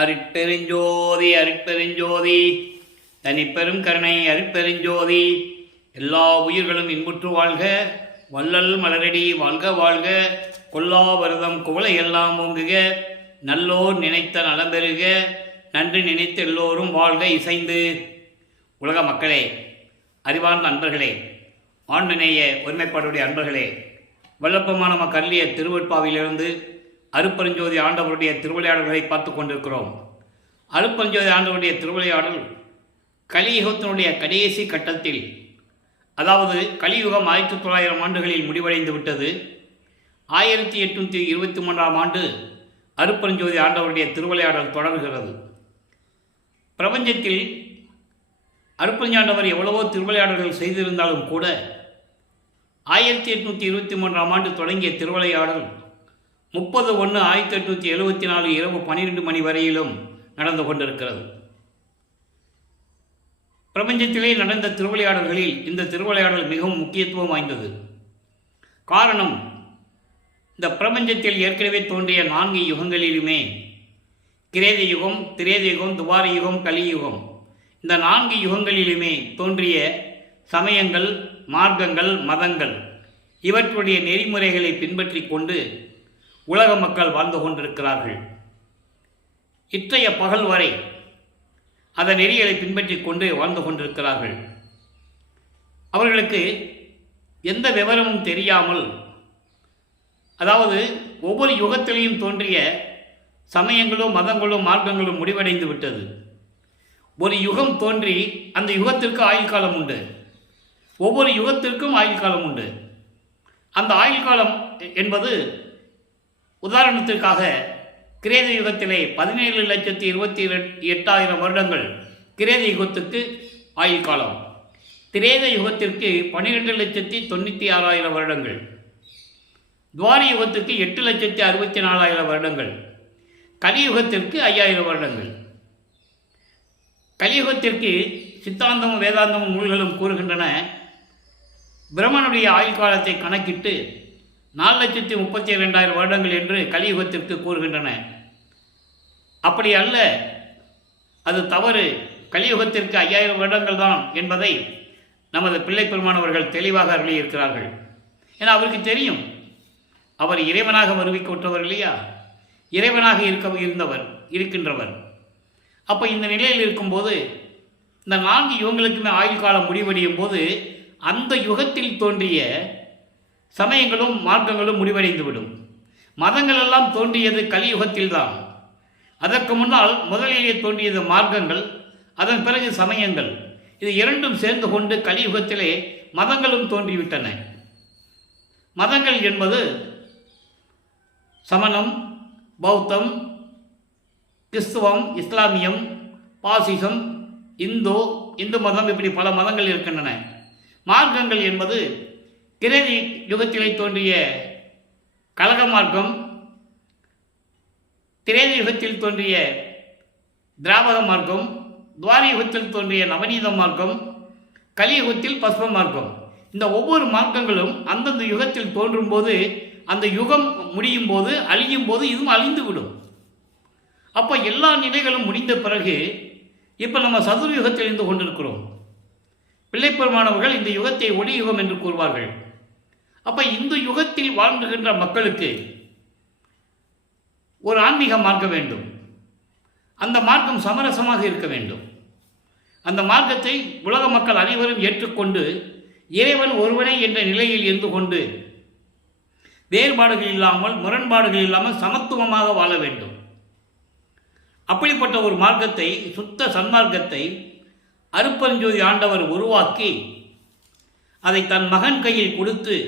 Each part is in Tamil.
அருட்பெருஞ்சோதி அருட்பெருஞ்சோதி தனிப்பெரும் கருணை அருட்பெருஞ்சோதி. எல்லா உயிர்களும் இன்புற்று வாழ்க, வள்ளல் மலரடி வாழ்க வாழ்க. கொல்லாவரதம் குவளை எல்லாம் ஓங்குக, நல்லோர் நினைத்த நலம்பெறுக. நன்றி நினைத்து எல்லோரும் வாழ்க இசைந்து. உலக மக்களே, அறிவார்ந்த அன்பர்களே, ஆண்மநேய ஒருமைப்பாடுடைய அன்பர்களே, வல்லப்பமான மக்கள்லிய திருவட்பாவிலிருந்து அருட்பெருஞ்சோதி ஆண்டவருடைய திருவிளையாடல்களை பார்த்து கொண்டிருக்கிறோம். அருட்பெருஞ்சோதி ஆண்டவருடைய திருவிளையாடல் கலியுகத்தினுடைய கடைசி கட்டத்தில், அதாவது கலியுகம் 1900 ஆண்டுகளில் முடிவடைந்து விட்டது. 1823 ஆண்டு அருட்பெருஞ்சோதி ஆண்டவருடைய திருவிளையாடல் தொடர்கிறது. பிரபஞ்சத்தில் அருட்பெருஞ்சாண்டவர் எவ்வளவோ திருவிளையாடல்கள் செய்திருந்தாலும் கூட 1823 ஆண்டு தொடங்கிய திருவிளையாடல் 30/1/1874 இரவு 12 மணி வரையிலும் நடந்து கொண்டிருக்கிறது. பிரபஞ்சத்திலே நடந்த திருவிளையாடல்களில் இந்த திருவிளையாடல் மிகவும் முக்கியத்துவம் வாய்ந்தது. காரணம், இந்த பிரபஞ்சத்தில் ஏற்கனவே தோன்றிய 4 யுகங்களிலுமே, கிரேத யுகம், திரேத யுகம், துவார யுகம், கலியுகம், இந்த 4 யுகங்களிலுமே தோன்றிய சமயங்கள், மார்க்கங்கள், மதங்கள், இவற்றுடைய நெறிமுறைகளை பின்பற்றி கொண்டு உலக மக்கள் வாழ்ந்து கொண்டிருக்கிறார்கள். இற்றைய பகல் வரை அதன் நெறிகளை பின்பற்றி கொண்டு வாழ்ந்து கொண்டிருக்கிறார்கள். அவர்களுக்கு எந்த விவரமும் தெரியாமல், அதாவது ஒவ்வொரு யுகத்திலையும் தோன்றிய சமயங்களும் மதங்களும் மார்க்கங்களும் முடிவடைந்து விட்டது. ஒரு யுகம் தோன்றி அந்த யுகத்திற்கு ஆயுள் காலம் உண்டு. ஒவ்வொரு யுகத்திற்கும் ஆயுள் காலம் உண்டு. அந்த ஆயுள் காலம் என்பது, உதாரணத்திற்காக கிரேத யுகத்திலே 17,28,000 வருடங்கள் கிரேத யுகத்துக்கு ஆயுள் காலம். திரேத யுகத்திற்கு 12,96,000 வருடங்கள். துவார யுகத்துக்கு 8,64,000 வருடங்கள். கலியுகத்திற்கு 5,000 வருடங்கள். கலியுகத்திற்கு சித்தாந்தமும் வேதாந்தமும் நூல்களும் கூறுகின்றன, பிரம்மனுடைய ஆயுள் காலத்தை கணக்கிட்டு 4,32,000 வருடங்கள் என்று கலியுகத்திற்கு கூறுகின்றன. அப்படி அல்ல, அது தவறு. கலியுகத்திற்கு 5,000 வருடங்கள் தான் என்பதை நமது பிள்ளை பெருமானவர்கள் தெளிவாக அருளியிருக்கிறார்கள். ஏன்னா அவருக்கு தெரியும், அவர் இறைவனாக வருவிக்கப்பட்டவர் இல்லையா, இறைவனாக இருக்கின்றவர். அப்போ இந்த நிலையில் இருக்கும்போது, இந்த 4 யுகங்களுக்குமே ஆயுள் காலம் முடிவடையும் போது அந்த யுகத்தில் தோன்றிய சமயங்களும் மார்க்கங்களும் முடிவடைந்துவிடும். மதங்கள் எல்லாம் தோன்றியது கலியுகத்தில்தான். அதற்கு முன்னால் முதலிலே தோன்றியது மார்க்கங்கள், அதன் பிறகு சமயங்கள். இது இரண்டும் சேர்ந்து கொண்டு கலியுகத்திலே மதங்களும் தோன்றிவிட்டன. மதங்கள் என்பது சமணம், பௌத்தம், கிறிஸ்துவம், இஸ்லாமியம், பாசிசம், இந்து மதம், இப்படி பல மதங்கள் இருக்கின்றன. மார்க்கங்கள் என்பது கிரேத யுகத்திலே தோன்றிய கலக மார்க்கம், திரேத யுகத்தில் தோன்றிய திராவிட மார்க்கம், துவார யுகத்தில் தோன்றிய நவநீத மார்க்கம், கலியுகத்தில் பஸ்ம மார்க்கம். இந்த ஒவ்வொரு மார்க்கங்களும் அந்தந்த யுகத்தில் தோன்றும் போது, அந்த யுகம் முடியும் போது, அழியும் போது இதுவும் அழிந்துவிடும். அப்போ எல்லா நிலைகளும் முடிந்த பிறகு இப்போ நம்ம சதுர்யுகத்தில் இருந்து கொண்டிருக்கிறோம். பிள்ளைப்பெருமானவர்கள் இந்த யுகத்தை ஒளி யுகம் என்று கூறுவார்கள். அப்போ இந்த யுகத்தில் வாழ்ந்துகின்ற மக்களுக்கு ஒரு ஆன்மீக மார்க்கம் வேண்டும். அந்த மார்க்கம் சமரசமாக இருக்க வேண்டும். அந்த மார்க்கத்தை உலக மக்கள் அனைவரும் ஏற்றுக்கொண்டு இறைவன் ஒருவனே என்ற நிலையில் இருந்து கொண்டு வேறுபாடுகள் இல்லாமல், முரண்பாடுகள் இல்லாமல் சமத்துவமாக வாழ வேண்டும். அப்படிப்பட்ட ஒரு மார்க்கத்தை, சுத்த சன்மார்க்கத்தை அருட்பெருஞ்சோதி ஆண்டவர் உருவாக்கி அதை தன் மகன் கையில் கொடுத்து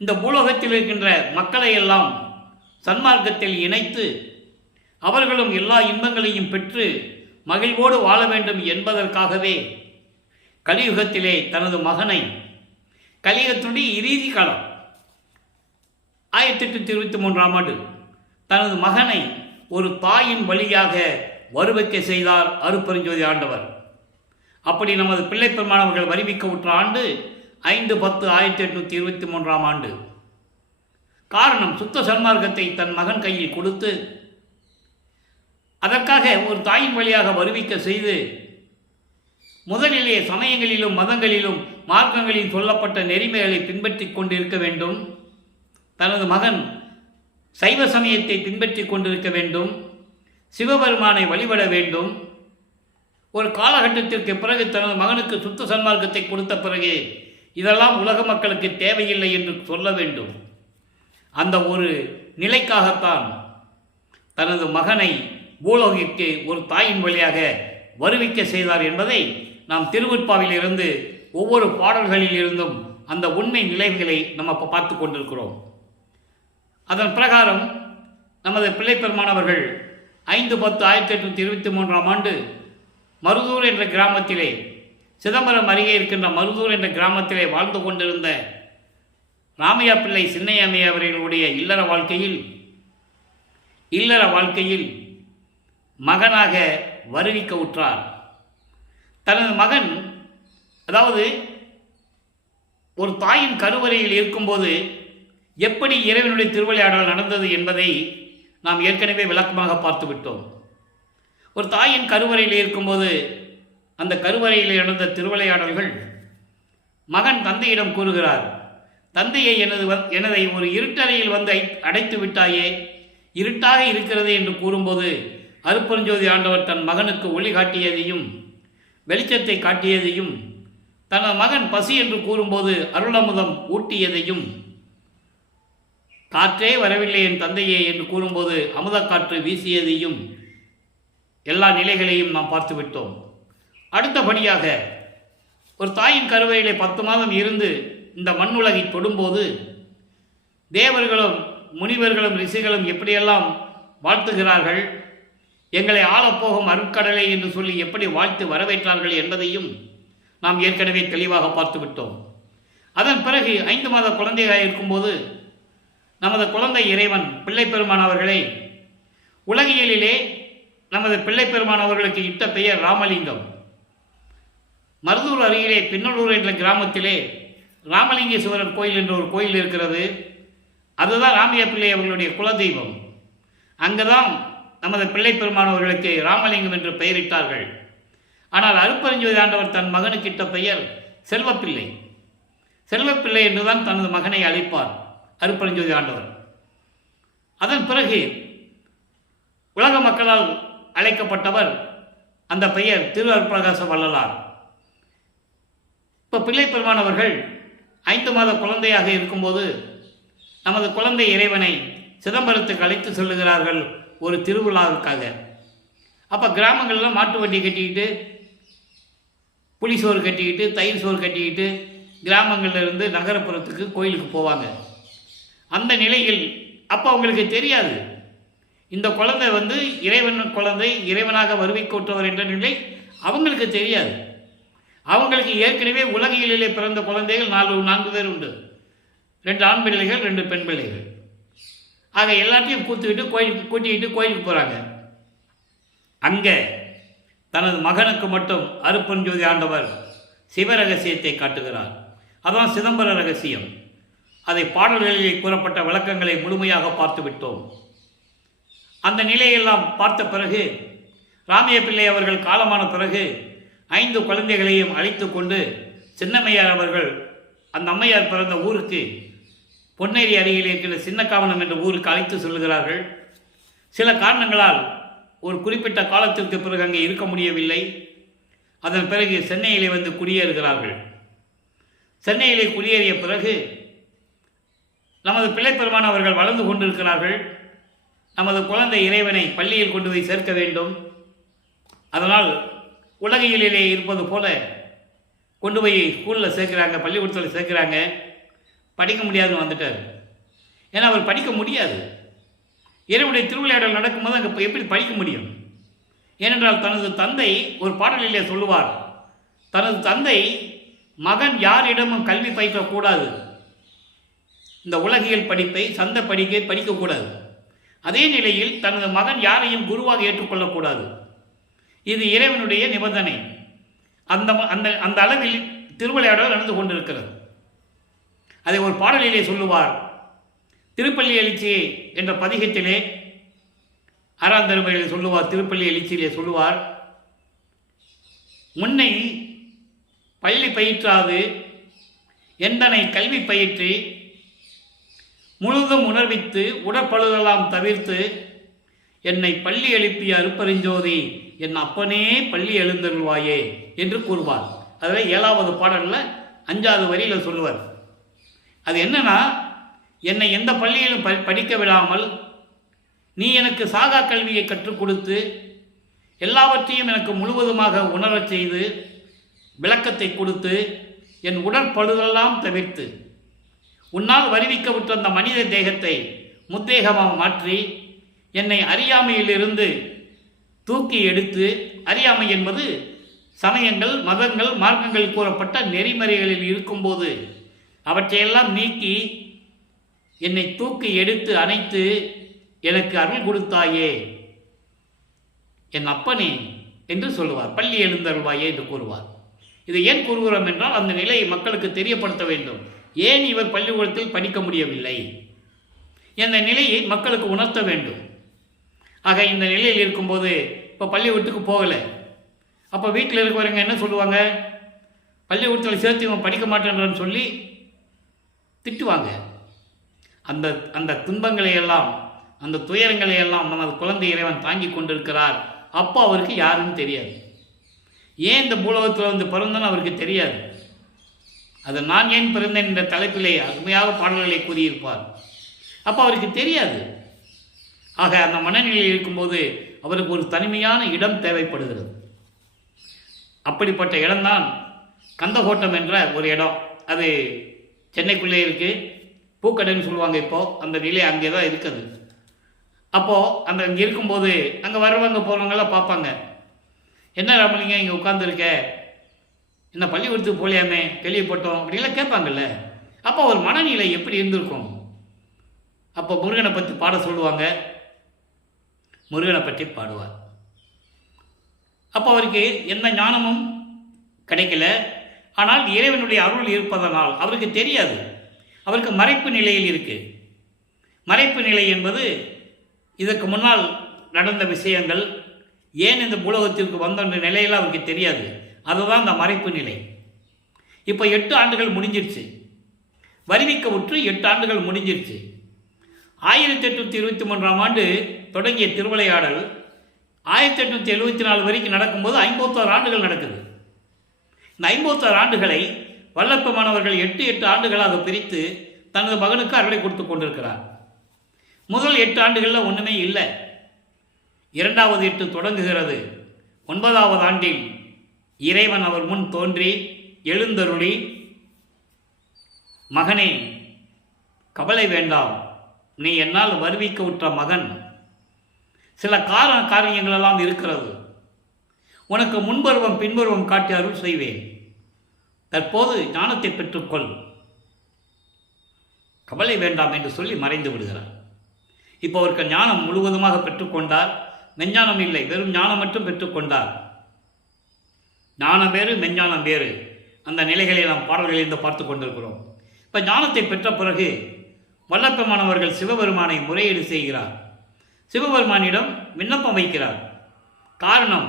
இந்த பூலோகத்தில் இருக்கின்ற மக்களை எல்லாம் சன்மார்க்கத்தில் இணைத்து அவர்களும் எல்லா இன்பங்களையும் பெற்று மகிழ்வோடு வாழ வேண்டும் என்பதற்காகவே கலியுகத்திலே தனது மகனை, கலியுகத்தினுடைய இறுதி காலம் 1823 ஆண்டு தனது மகனை ஒரு தாயின் வழியாக வருவிக்க செய்தார் அருட்பெருஞ்சோதி ஆண்டவர். அப்படி நமது பிள்ளை பெருமானவர்கள் வருவிக்க உற்ற ஆண்டு 5/10/1823 ஆண்டு. காரணம், சுத்த சன்மார்க்கத்தை தன் மகன் கையில் கொடுத்து அதற்காக ஒரு தாயின் வழியாக வருவிக்க செய்து முதலிலே சமயங்களிலும் மதங்களிலும் மார்க்கங்களில் சொல்லப்பட்ட நெறிமுறைகளை பின்பற்றி கொண்டிருக்க வேண்டும். தனது மகன் சைவ சமயத்தை பின்பற்றி கொண்டிருக்க வேண்டும். சிவபெருமானை வழிபட வேண்டும். ஒரு காலகட்டத்திற்கு பிறகு தனது மகனுக்கு சுத்த சன்மார்க்கத்தை கொடுத்த பிறகு இதெல்லாம் உலக மக்களுக்கு தேவையில்லை என்று சொல்ல வேண்டும். அந்த ஒரு நிலைக்காகத்தான் தனது மகனை பூலோகிற்கு ஒரு தாயின் வழியாக வருவிக்க செய்தார் என்பதை நாம் திருவருட்பாவிலிருந்து ஒவ்வொரு பாடல்களில் இருந்தும் அந்த உண்மை நிலைகளை நம்ம பார்த்து கொண்டிருக்கிறோம். அதன் பிரகாரம் நமது பிள்ளைப்பெருமானவர்கள் 5/10/1823 ஆண்டு மருதூர் என்ற கிராமத்திலே, சிதம்பரம் அருகே இருக்கின்ற மருதூர் என்ற கிராமத்திலே வாழ்ந்து கொண்டிருந்த ராமையா பிள்ளை சின்னையாமை அவர்களுடைய இல்லற வாழ்க்கையில் மகனாக வருவிக்க உற்றார். தனது மகன், அதாவது ஒரு தாயின் கருவறையில் இருக்கும்போது எப்படி இறைவனுடைய திருவிளையாடல் நடந்தது என்பதை நாம் ஏற்கனவே விளக்கமாக பார்த்துவிட்டோம். ஒரு தாயின் கருவறையில் இருக்கும்போது அந்த கருவறையில் நடந்த திருவிளையாடல்கள் மகன் தந்தையிடம் கூறுகிறார், தந்தையை எனதை ஒரு இருட்டறையில் வந்து அடைத்து விட்டாயே, இருட்டாக இருக்கிறது என்று கூறும்போது அருட்பெருஞ்சோதி ஆண்டவர் தன் மகனுக்கு ஒளி காட்டியதையும் வெளிச்சத்தை காட்டியதையும், தனது மகன் பசி என்று கூறும்போது அருளமுதம் ஊட்டியதையும், காற்றே வரவில்லை என் தந்தையே என்று கூறும்போது அமுதக்காற்று வீசியதையும், எல்லா நிலைகளையும் நாம் பார்த்துவிட்டோம். அடுத்தபடியாக ஒரு தாயின் கருவறையிலே 10 மாதம் இருந்து இந்த மண்ணுலகை தொடும்போது தேவர்களும் முனிவர்களும் ரிஷிகளும் எப்படியெல்லாம் வாழ்த்துகிறார்கள், எங்களை ஆளப்போகும் அருட்கடலை என்று சொல்லி எப்படி வாழ்த்து வரவேற்றார்கள் என்பதையும் நாம் ஏற்கனவே தெளிவாக பார்த்துவிட்டோம். அதன் பிறகு 5 மாத குழந்தையாக இருக்கும்போது நமது குழந்தை இறைவன் பிள்ளைப்பெருமான் அவர்களை உலகியலிலே நமது பிள்ளைப்பெருமான் அவர்களுக்கு இட்ட பெயர் ராமலிங்கம். மருதூர் அருகிலே பின்னலூர் என்ற கிராமத்திலே ராமலிங்கேஸ்வரர் கோயில் என்ற ஒரு கோயில் இருக்கிறது. அதுதான் ராமையா பிள்ளை அவர்களுடைய குலதெய்வம். அங்குதான் நமது பிள்ளைப்பெருமான் அவர்களுக்கு ராமலிங்கம் என்று பெயரிட்டார்கள். ஆனால் அருட்பெருஞ்சோதி ஆண்டவர் தன் மகனுக்கிட்ட பெயர் செல்வப்பிள்ளை. செல்வப்பிள்ளை என்றுதான் தனது மகனை அழைப்பார் அருட்பெருஞ்சோதி ஆண்டவர். அதன் பிறகு உலக மக்களால் அழைக்கப்பட்டவர் அந்த பெயர் திரு அருட்பிரகாச வள்ளலார். இப்போ பிள்ளைப்பெருமான் அவர்கள் 5 மாத குழந்தையாக இருக்கும்போது நமது குழந்தை இறைவனை சிதம்பரத்துக்கு அழைத்து செல்லுகிறார்கள் ஒரு திருவிழாவுக்காக. அப்போ கிராமங்கள்லாம் மாட்டு வண்டி கட்டிக்கிட்டு, புளி சோறு கட்டிக்கிட்டு, தயிர் சோறு கட்டிக்கிட்டு கிராமங்களிலிருந்து நகரப்புறத்துக்கு கோயிலுக்கு போவாங்க. அந்த நிலையில் அப்போ அவங்களுக்கு தெரியாது இந்த குழந்தை இறைவன் குழந்தை, இறைவனாக வருவிக்கொற்றவர் என்ற நிலை அவங்களுக்கு தெரியாது. அவங்களுக்கு ஏற்கனவே உலகியலிலே பிறந்த குழந்தைகள் 4 பேர் உண்டு. 2 ஆண் பிள்ளைகள், 2 பெண் பிள்ளைகள். ஆக எல்லாத்தையும் கூட்டிக்கிட்டு கோயிலுக்கு போகிறாங்க. அங்கே தனது மகனுக்கு மட்டும் அருட்பெருஞ்சோதி ஆண்டவர் சிவரகசியத்தை காட்டுகிறார். அதான் சிதம்பர ரகசியம். அதை பாடல்களிலே கூறப்பட்ட விளக்கங்களை முழுமையாக பார்த்து விட்டோம். அந்த நிலையெல்லாம் பார்த்த பிறகு ராமையா பிள்ளை அவர்கள் காலமான பிறகு 5 குழந்தைகளையும் அழைத்து கொண்டு சின்னம்மையார் அவர்கள் அந்த அம்மையார் பிறந்த ஊருக்கு பொன்னேரி அருகில் இருக்கிற சின்னக்காவனம் என்ற ஊருக்கு அழைத்து செல்கிறார்கள். சில காரணங்களால் ஒரு குறிப்பிட்ட காலத்திற்கு பிறகு அங்கே இருக்க முடியவில்லை. அதன் பிறகு சென்னையிலே குடியேறுகிறார்கள். சென்னையிலே குடியேறிய பிறகு நமது பிள்ளைப்பெருமான் அவர்கள் வளர்ந்து கொண்டிருக்கிறார்கள். நமது குழந்தை இறைவனை பள்ளியில் கொண்டு போய் சேர்க்க வேண்டும். அதனால் உலகியலிலே இருப்பது போல கொண்டு போய் ஸ்கூலில் சேர்க்குறாங்க, பள்ளிக்கூடத்தில் சேர்க்குறாங்க. படிக்க முடியாதுன்னு வந்துட்டார். ஏன்னா அவர் படிக்க முடியாது. இறைவனுடைய திருவிளையாடல் நடக்கும்போது அங்கே எப்படி படிக்க முடியும்? ஏனென்றால் தனது தந்தை ஒரு பாடலிலே சொல்லுவார், தனது தந்தை மகன் யாரிடமும் கல்வி பயிற்கக்கூடாது, இந்த உலகியல் படிப்பை சந்த படிக்கை படிக்கக்கூடாது. அதே நிலையில் தனது மகன் யாரையும் குருவாக ஏற்றுக்கொள்ளக்கூடாது. இது இறைவனுடைய நிபந்தனை. அந்த அந்த அந்த அளவில் திருவிளையாடல் நடந்து கொண்டிருக்கிறது. அதை ஒரு பாடலிலே சொல்லுவார். திருப்பள்ளி எழுச்சி என்ற பதிகத்திலே 6ஆம் திருமுறையில் சொல்லுவார், திருப்பள்ளி எழுச்சியிலே சொல்லுவார், முன்னை பள்ளி பயிற்றாது எந்தனை கல்வி பயிற்றி முழுதும் உணர்வித்து உடற்பழுதெல்லாம் தவிர்த்து என்னை பள்ளி எழுப்பிய அருப்பெருஞ்சோதி என் அப்பனே பள்ளி எழுந்தருள்வாயே என்று கூறுவார். அதில் 7வது பாடலில் 5வது வரியில் சொல்லுவார். அது என்னன்னா, என்னை எந்த பள்ளியிலும் படிக்க விடாமல் நீ எனக்கு சாகா கல்வியை கற்றுக் கொடுத்து எல்லாவற்றையும் எனக்கு முழுவதுமாக உணரச் செய்து விளக்கத்தை கொடுத்து என் உடற்பழுதெல்லாம் தவிர்த்து உன்னால் வருவிக்கப்பட்ட அந்த மனித தேகத்தை முத்தேகமாக மாற்றி என்னை அறியாமையிலிருந்து தூக்கி எடுத்து, அறியாமை என்பது சமயங்கள், மதங்கள், மார்க்கங்கள் கூறப்பட்ட நெறிமுறைகளில் இருக்கும்போது அவற்றையெல்லாம் நீக்கி என்னை தூக்கி எடுத்து அணைத்து எனக்கு அருள் கொடுத்தாயே என் அப்பனே என்று சொல்லுவார். பள்ளி எழுந்தருள்வாயே என்று கூறுவார். இது ஏன் கூறுகிறோம் என்றால், அந்த நிலையை மக்களுக்கு தெரியப்படுத்த வேண்டும். ஏன் இவர் பள்ளிக்கூடத்தில் படிக்க முடியவில்லை என்ற நிலையை மக்களுக்கு உணர்த்த வேண்டும். ஆக இந்த நிலையில் இருக்கும்போது இப்போ பள்ளிக்கூடத்துக்கு போகலை, அப்போ வீட்டில் இருக்கிறவங்க என்ன சொல்லுவாங்க, பள்ளிக்கூடத்தில் சேர்த்து இவன் படிக்க மாட்டேன்றான்னு சொல்லி திட்டுவாங்க. அந்த அந்த துன்பங்களை எல்லாம், அந்த துயரங்களை எல்லாம் நமது குழந்தை இறைவன் தாங்கி கொண்டிருக்கிறார். அப்போ அவருக்கு யாருன்னு தெரியாது. ஏன் இந்த பூலோகத்தில் வந்து பிறந்தன்னு அவருக்கு தெரியாது. அது நான் ஏன் பிறந்தேன் என்ற தலைப்பிலே அருமையாக பாடல்களை கூறியிருப்பார். அப்போ அவருக்கு தெரியாது. ஆக அந்த மனநிலையில் இருக்கும்போது அவருக்கு ஒரு தனிமையான இடம் தேவைப்படுகிறது. அப்படிப்பட்ட இடம்தான் கந்தகோட்டம் என்ற ஒரு இடம். அது சென்னைக்குள்ளே இருக்குது. பூக்கடைன்னு சொல்லுவாங்க. இப்போது அந்த நிலை அங்கே தான் இருக்குது. அப்போது அந்த அங்கே இருக்கும்போது அங்கே வர்றவங்க போகிறவங்களாம் பார்ப்பாங்க, என்ன ராமலிங்கம் இங்கே உட்காந்துருக்க, என்ன பள்ளிக்கூடத்துக்கு போலியாமே, கேள்விப்பட்டோம் அப்படின்லாம் கேட்பாங்கல்ல. அப்போ ஒரு மனநிலை எப்படி இருந்திருக்கும். அப்போ முருகனை பற்றி பாட சொல்லுவாங்க, முருகனை பற்றி பாடுவார். அப்போ அவருக்கு எந்த ஞானமும் கிடைக்கல. ஆனால் இறைவனுடைய அருள் இருப்பதனால் அவருக்கு தெரியாது. அவருக்கு மறைப்பு நிலையில் இருக்குது. மறைப்பு நிலை என்பது இதற்கு முன்னால் நடந்த விஷயங்கள், ஏன் இந்த பூலோகத்திற்கு வந்த நிலையில் அவருக்கு தெரியாது. அதுதான் இந்த மறைப்பு நிலை. இப்போ 8 ஆண்டுகள் முடிஞ்சிருச்சு. வருவிக்க உற்று 8 ஆண்டுகள் முடிஞ்சிருச்சு. 1823ஆம் ஆண்டு தொடங்கிய திருவிளையாடல் 1874 வரைக்கும் நடக்கும்போது 51 ஆண்டுகள் நடக்குது. இந்த 51 ஆண்டுகளை வல்லற்பமானவர்கள் 8 ஆண்டுகளாக பிரித்து தனது மகனுக்கு அருளை கொடுத்து கொண்டிருக்கிறார். முதல் 8 ஆண்டுகளில் ஒன்றுமே இல்லை. 2வது 8 தொடங்குகிறது. 9வது ஆண்டில் இறைவன் அவர் முன் தோன்றி எழுந்தருளி, மகனே கவலை வேண்டாம், நீ என்னால் வருவிக்க உற்ற மகன், சில காரியங்களெல்லாம் இருக்கிறது, உனக்கு முன்பருவம் பின்பருவம் காட்டி அருள் செய்வேன், தற்போது ஞானத்தை பெற்றுக்கொள், கவலை வேண்டாம் என்று சொல்லி மறைந்து விடுகிறார். இப்போ அவருக்கு ஞானம் முழுவதுமாக பெற்றுக்கொண்டார். மெஞ்ஞானம் இல்லை, வெறும் ஞானம் மட்டும் பெற்றுக்கொண்டார். ஞானம் வேறு, மெஞ்ஞானம் வேறு. அந்த நிலைகளை நாம் பாடல்களிலிருந்து பார்த்து கொண்டிருக்கிறோம். இப்போ ஞானத்தை பெற்ற பிறகு வல்லப்பமானவர்கள் சிவபெருமானை முறையீடு செய்கிறார். சிவபெருமானிடம் விண்ணப்பம் வைக்கிறார். காரணம்,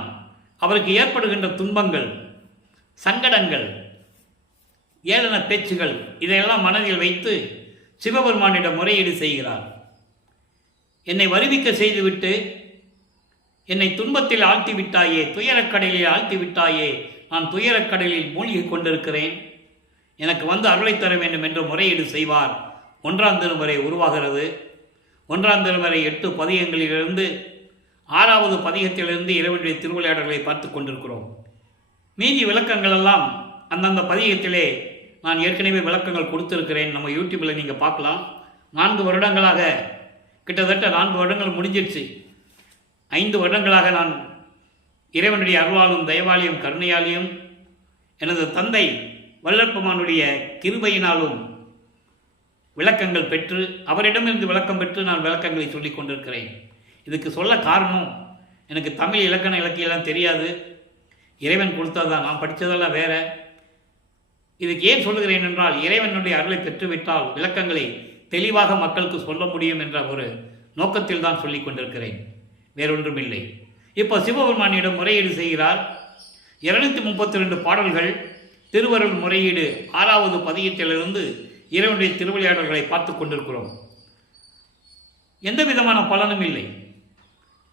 அவருக்கு ஏற்படுகின்ற துன்பங்கள், சங்கடங்கள், ஏளன பேச்சுகள், இதையெல்லாம் மனதில் வைத்து சிவபெருமானிடம் முறையீடு செய்கிறார். என்னை வருவிக்க செய்துவிட்டு என்னை துன்பத்தில் ஆழ்த்தி விட்டாயே, துயரக்கடலில் ஆழ்த்தி விட்டாயே, நான் துயரக்கடலில் மூழ்கி கொண்டிருக்கிறேன், எனக்கு வந்து அருளை தர வேண்டும் என்று முறையீடு செய்வார். 1ஆம் திருமுறை உருவாகிறது. 1ஆம் திருமுறை 8 பதிகங்களிலிருந்து 6வது பதிகத்திலிருந்து இறைவனுடைய திருவிளையாடல்களை பார்த்து கொண்டிருக்கிறோம். மீதி விளக்கங்களெல்லாம் அந்தந்த பதிகத்திலே நான் ஏற்கனவே விளக்கங்கள் கொடுத்துருக்கிறேன். நம்ம யூடியூப்பில் நீங்கள் பார்க்கலாம். 4 வருடங்களாக, கிட்டத்தட்ட 4 வருடங்கள் முடிஞ்சிடுச்சு. 5 வருடங்களாக நான் இறைவனுடைய அருளாலும் தயவாலையும் கருணையாலையும் எனது தந்தை வல்லற்பமானுடைய கிருபையினாலும் விளக்கங்கள் பெற்று, அவரிடமிருந்து விளக்கம் பெற்று நான் விளக்கங்களை சொல்லிக் கொண்டிருக்கிறேன். இதுக்கு சொல்ல காரணம், எனக்கு தமிழ் இலக்கண இலக்கியெல்லாம் தெரியாது, இறைவன் கொடுத்ததான், நான் படித்ததெல்லாம் வேற. இதுக்கு ஏன் சொல்லுகிறேன் என்றால், இறைவனுடைய அருளை பெற்றுவிட்டால் விளக்கங்களை தெளிவாக மக்களுக்கு சொல்ல முடியும் என்ற ஒரு நோக்கத்தில் தான் சொல்லிக் கொண்டிருக்கிறேன். வேறொன்றுமில்லை. இப்போ சிவபெருமானிடம் முறையீடு செய்கிறார். 232 பாடல்கள் திருவருள் முறையீடு 6வது பதியத்திலிருந்து இறைவனுடைய திருவிளையாடல்களை பார்த்து கொண்டிருக்கிறோம். எந்த விதமான பலனும் இல்லை.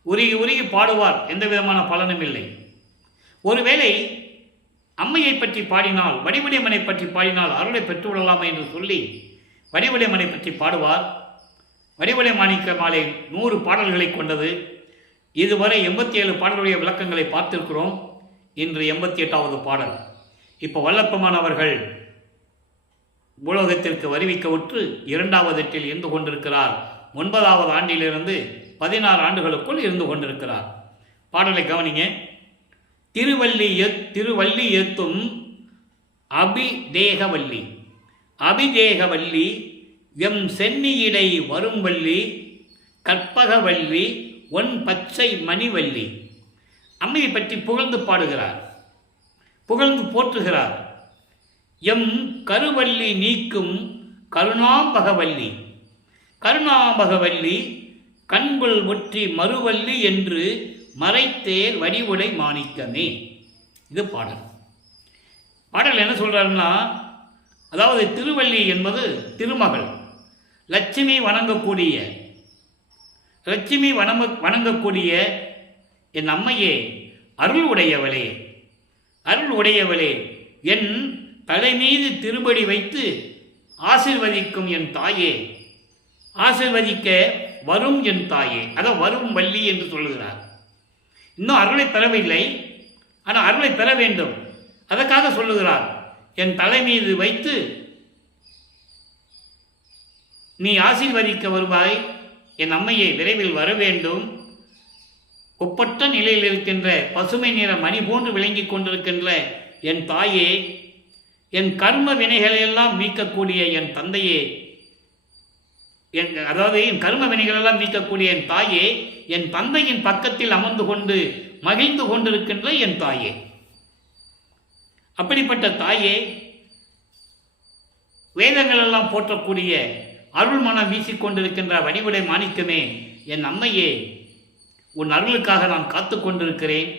உருகி உருகி பாடுவார், எந்த விதமான பலனும் இல்லை. ஒருவேளை அம்மையை பற்றி பாடினால், வடிவுடையம்மனை பற்றி பாடினால் அருளை பெற்றுவிடலாமா என்று சொல்லி வடிவுடையம்மனை பற்றி பாடுவார். வடிவுடை மாணிக்க மாலை 100 பாடல்களை கொண்டது. இதுவரை 87 பாடலுடைய விளக்கங்களை பார்த்திருக்கிறோம். இன்று 88வது பாடல். இப்போ வல்லப்பெருமான் அவர்கள் பூலோகத்திற்கு வருவிக்க உற்று 2வது எட்டில் இருந்து கொண்டிருக்கிறார். 9வது ஆண்டிலிருந்து 16 ஆண்டுகளுக்குள் இருந்து கொண்டிருக்கிறார். பாடலை கவனிங்க. திருவள்ளி ஏத்தும் அபிதேகவல்லி, அபிதேகவல்லி எம் சென்னியிடை வரும்வல்லி, கற்பகவல்லி ஒன் பச்சை மணிவல்லி. அம்மையை பற்றி புகழ்ந்து பாடுகிறார், புகழ்ந்து போற்றுகிறார். எம் கருவல்லி நீக்கும் கருணாம்பகவல்லி, கருணாம்பகவல்லி கண்குள் ஒற்றி மறுவல்லி என்று மறைத்தேர் வடிவுடை மாணிக்கமே. இது பாடல். பாடல் என்ன சொல்றாருன்னா, அதாவது திருவள்ளி என்பது திருமகள், லட்சுமி வணங்கக்கூடிய, லட்சுமி வணங்கக்கூடிய என் அம்மையே, அருள் உடையவளே, அருள் உடையவளே, என் தலை மீது திருப்படி வைத்து ஆசீர்வதிக்கும் என் தாயே, ஆசீர்வதிக்க வரும் என் தாயே. அதான் வரும் வள்ளி என்று சொல்லுகிறார். இன்னும் அருளை பெறவில்லை, ஆனால் அருளை பெற வேண்டும், அதற்காக சொல்லுகிறார். என் தலை மீது வைத்து நீ ஆசீர்வதிக்க வருவாய், என் அம்மையை விரைவில் வர வேண்டும். ஒப்பற்ற நிலையில் இருக்கின்ற பசுமை நிற மணி போன்று விளங்கி கொண்டிருக்கின்ற என் தாயே, என் கர்ம வினைகளையெல்லாம் நீக்கக்கூடிய என் தந்தையே, அதாவது என் கர்ம வினைகளெல்லாம் நீக்கக்கூடிய என் தாயே, என் தந்தையின் பக்கத்தில் அமர்ந்து கொண்டு மகிழ்ந்து கொண்டிருக்கின்ற என் தாயே, அப்படிப்பட்ட தாயே, வேதங்கள் எல்லாம் போற்றக்கூடிய அருள் மனம் வீசிக்கொண்டிருக்கின்ற வடிவுடை மாணிக்கமே, என் அம்மையே, உன் அருளுக்காக நான் காத்து கொண்டிருக்கிறேன்,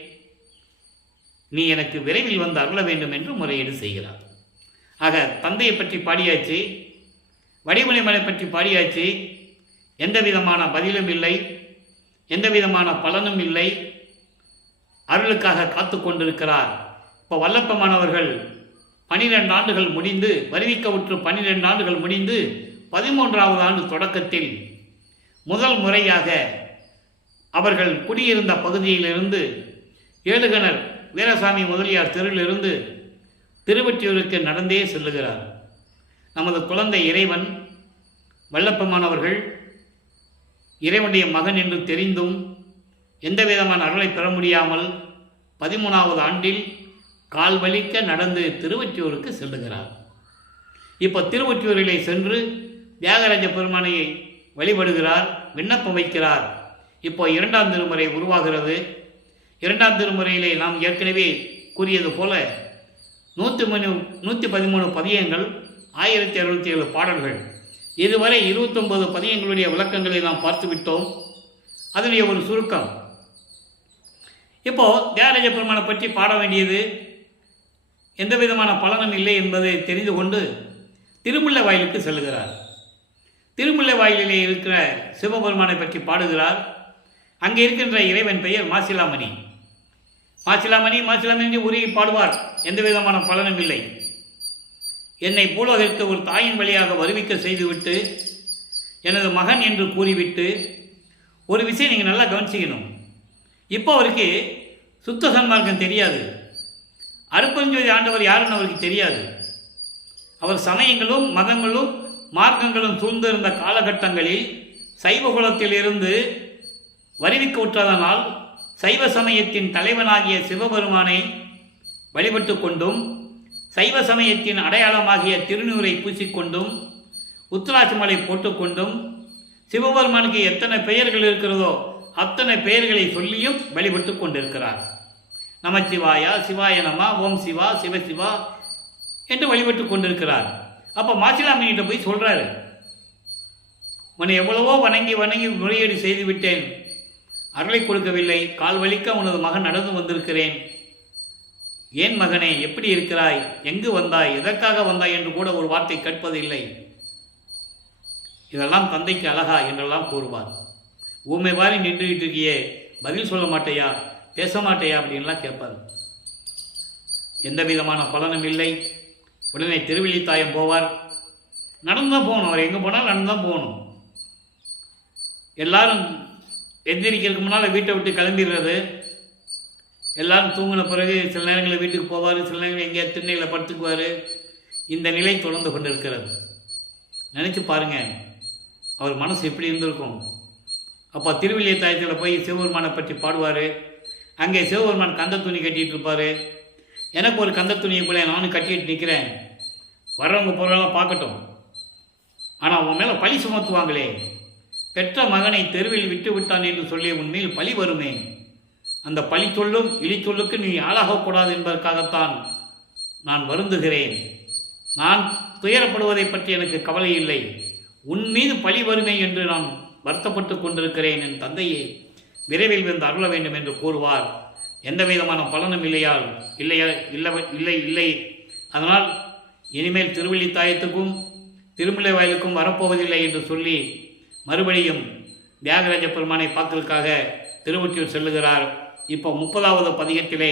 நீ எனக்கு விரைவில் வந்து அருள வேண்டும் என்று முறையீடு செய்கிறார். ஆக தந்தையை பற்றி பாடியாச்சு, வடிவுடையம்மனை பற்றி பாடியாச்சு. எந்த விதமான பதிலும் இல்லை, எந்த விதமான பலனும் இல்லை. அருளுக்காக காத்து கொண்டிருக்கிறார். இப்போ வல்லப்பெருமானவர்கள் 12 ஆண்டுகள் முடிந்து, வருவிக்க உற்று 12 ஆண்டுகள் முடிந்து 13வது ஆண்டு தொடக்கத்தில் முதல் முறையாக அவர்கள் குடியிருந்த பகுதியிலிருந்து ஏழுகணர் வீரசாமி முதலியார் தெருவிலிருந்து திருவொற்றியூருக்கு நடந்தே செல்லுகிறார். நமது குழந்தை இறைவன் வல்லப்பெருமானவர்கள் இறைவனுடைய மகன் என்று தெரிந்தும் எந்த விதமான அருளை பெற முடியாமல் 13வது ஆண்டில் கால் வலிக்க நடந்து திருவொற்றியூருக்கு செல்லுகிறார். இப்போ திருவொற்றியூரிலே சென்று தியாகராஜ பெருமானை வழிபடுகிறார், விண்ணப்பம் வைக்கிறார். இப்போ 2ஆம் திருமுறை உருவாகிறது. 2ஆம் திருமுறையிலே நாம் ஏற்கனவே கூறியது போல 113 பதியங்கள், 1067 பாடல்கள், இதுவரை 29 பதியங்களுடைய விளக்கங்களை நாம் பார்த்துவிட்டோம். அதனுடைய ஒரு சுருக்கம். இப்போ தியாகராஜ பெருமானை பற்றி பாட வேண்டியது எந்த விதமான பலனும் இல்லை என்பதை தெரிந்து கொண்டு திருமுல்லை வாயிலுக்கு செல்லுகிறார். திருமுல்லை வாயிலிலே இருக்கிற சிவபெருமானை பற்றி பாடுகிறார். அங்கே இருக்கின்ற இறைவன் பெயர் மாசிலாமணி. மாசிலாமணி மாசிலாமணி உருகி பாடுவார். எந்த விதமான பலனும் இல்லை. என்னை பூலோகிற்கு ஒரு தாயின் வழியாக வருவிக்க செய்துவிட்டு எனது மகன் என்று கூறிவிட்டு, ஒரு விஷயம் நீங்கள் நல்லா கவனிச்சிக்கணும். இப்போ அவருக்கு சுத்த சன்மார்க்கம் தெரியாது, அருப்பஞ்சோதி ஆண்டவர் யாருன்னு அவருக்கு தெரியாது. அவர் சமயங்களும் மதங்களும் மார்க்கங்களும் சூழ்ந்திருந்த காலகட்டங்களில் சைவ குலத்திலிருந்து வருவிக்க உற்றதனால் சைவ சமயத்தின் தலைவனாகிய சிவபெருமானை வழிபட்டு கொண்டும், சைவ சமயத்தின் அடையாளமாகிய திருநூரை பூசிக்கொண்டும், உத்திராட்சமலை போட்டுக்கொண்டும், சிவபெருமானுக்கு எத்தனை பெயர்கள் இருக்கிறதோ அத்தனை பெயர்களை சொல்லியும் வழிபட்டு கொண்டிருக்கிறார். நமச்சிவாயா, சிவாய நம, ஓம் சிவா, சிவசிவா என்று வழிபட்டு கொண்டிருக்கிறார். அப்போ மாசிலாமணிகிட்ட போய் சொல்கிறாரு, உன்னை எவ்வளவோ வணங்கி வணங்கி முறையீடு செய்து விட்டேன், அருளை கொடுக்கவில்லை. கால் வலிக்க உனது மகன் நடந்து வந்திருக்கிறேன். ஏன் மகனே, எப்படி இருக்கிறாய், எங்கு வந்தாய், எதற்காக வந்தாய் என்று கூட ஒரு வார்த்தை கேட்பது இல்லை. இதெல்லாம் தந்தைக்கு அழகா என்றெல்லாம் கூறுவார். ஊமை வாரி நின்றுகிட்டு இருக்கியே, பதில் சொல்ல மாட்டேயா, பேச மாட்டேயா அப்படின்லாம் கேட்பார். எந்த விதமான பலனும் இல்லை. உடனே திருவிழித்தாயம் போவார். நடந்து தான் போகணும். அவர் எங்கே போனாலும் நடந்து தான் போகணும். எல்லாரும் எந்திரிக்கிறதுக்கு முன்னால் வீட்டை விட்டு கிளம்பிடுறது. எல்லாரும் தூங்கின பிறகு சில நேரங்களில் வீட்டுக்கு போவார், சில நேரங்களில் எங்கேயா திண்ணையில் படுத்துக்குவார். இந்த நிலை தொடர்ந்து கொண்டு இருக்கிறது. நினச்சி பாருங்கள், அவர் மனசு எப்படி இருந்திருக்கும். அப்போ திருவிழித்தாயத்தில் போய் சிவபெருமானை பற்றி பாடுவார். அங்கே சிவபெருமான் கந்த துணி கட்டிகிட்டு இருப்பார். எனக்கு ஒரு கந்த துணியை போல நானும் கட்டிட்டு நிற்கிறேன், வர்றவங்க போகிறவங்களாம் பார்க்கட்டும், ஆனால் உன் மேலே பழி சுமத்துவாங்களே, பெற்ற மகனை தெருவில் விட்டு விட்டான் என்று சொல்லி உன்மேல் பழி வருமே, அந்த பழி சொல்லும் இழி சொல்லுக்கு நீ ஆளாகக்கூடாது என்பதற்காகத்தான் நான் வருந்துகிறேன். நான் துயரப்படுவதை பற்றி எனக்கு கவலை இல்லை, உன் மீது பழி வருமே என்று நான் வருத்தப்பட்டு கொண்டிருக்கிறேன். என் தந்தையே, விரைவில் வந்து அருள வேண்டும் என்று கூறுவார். எந்த விதமான பலனும் இல்லையால் இல்லை. அதனால் இனிமேல் திருவள்ளித்தாயத்துக்கும் திருமலை வயலுக்கும் வரப்போவதில்லை என்று சொல்லி மறுபடியும் தியாகராஜ பெருமானை பார்க்கறதுக்காக திருவொற்றியூர் செல்லுகிறார். இப்போ 30வது பதிகத்திலே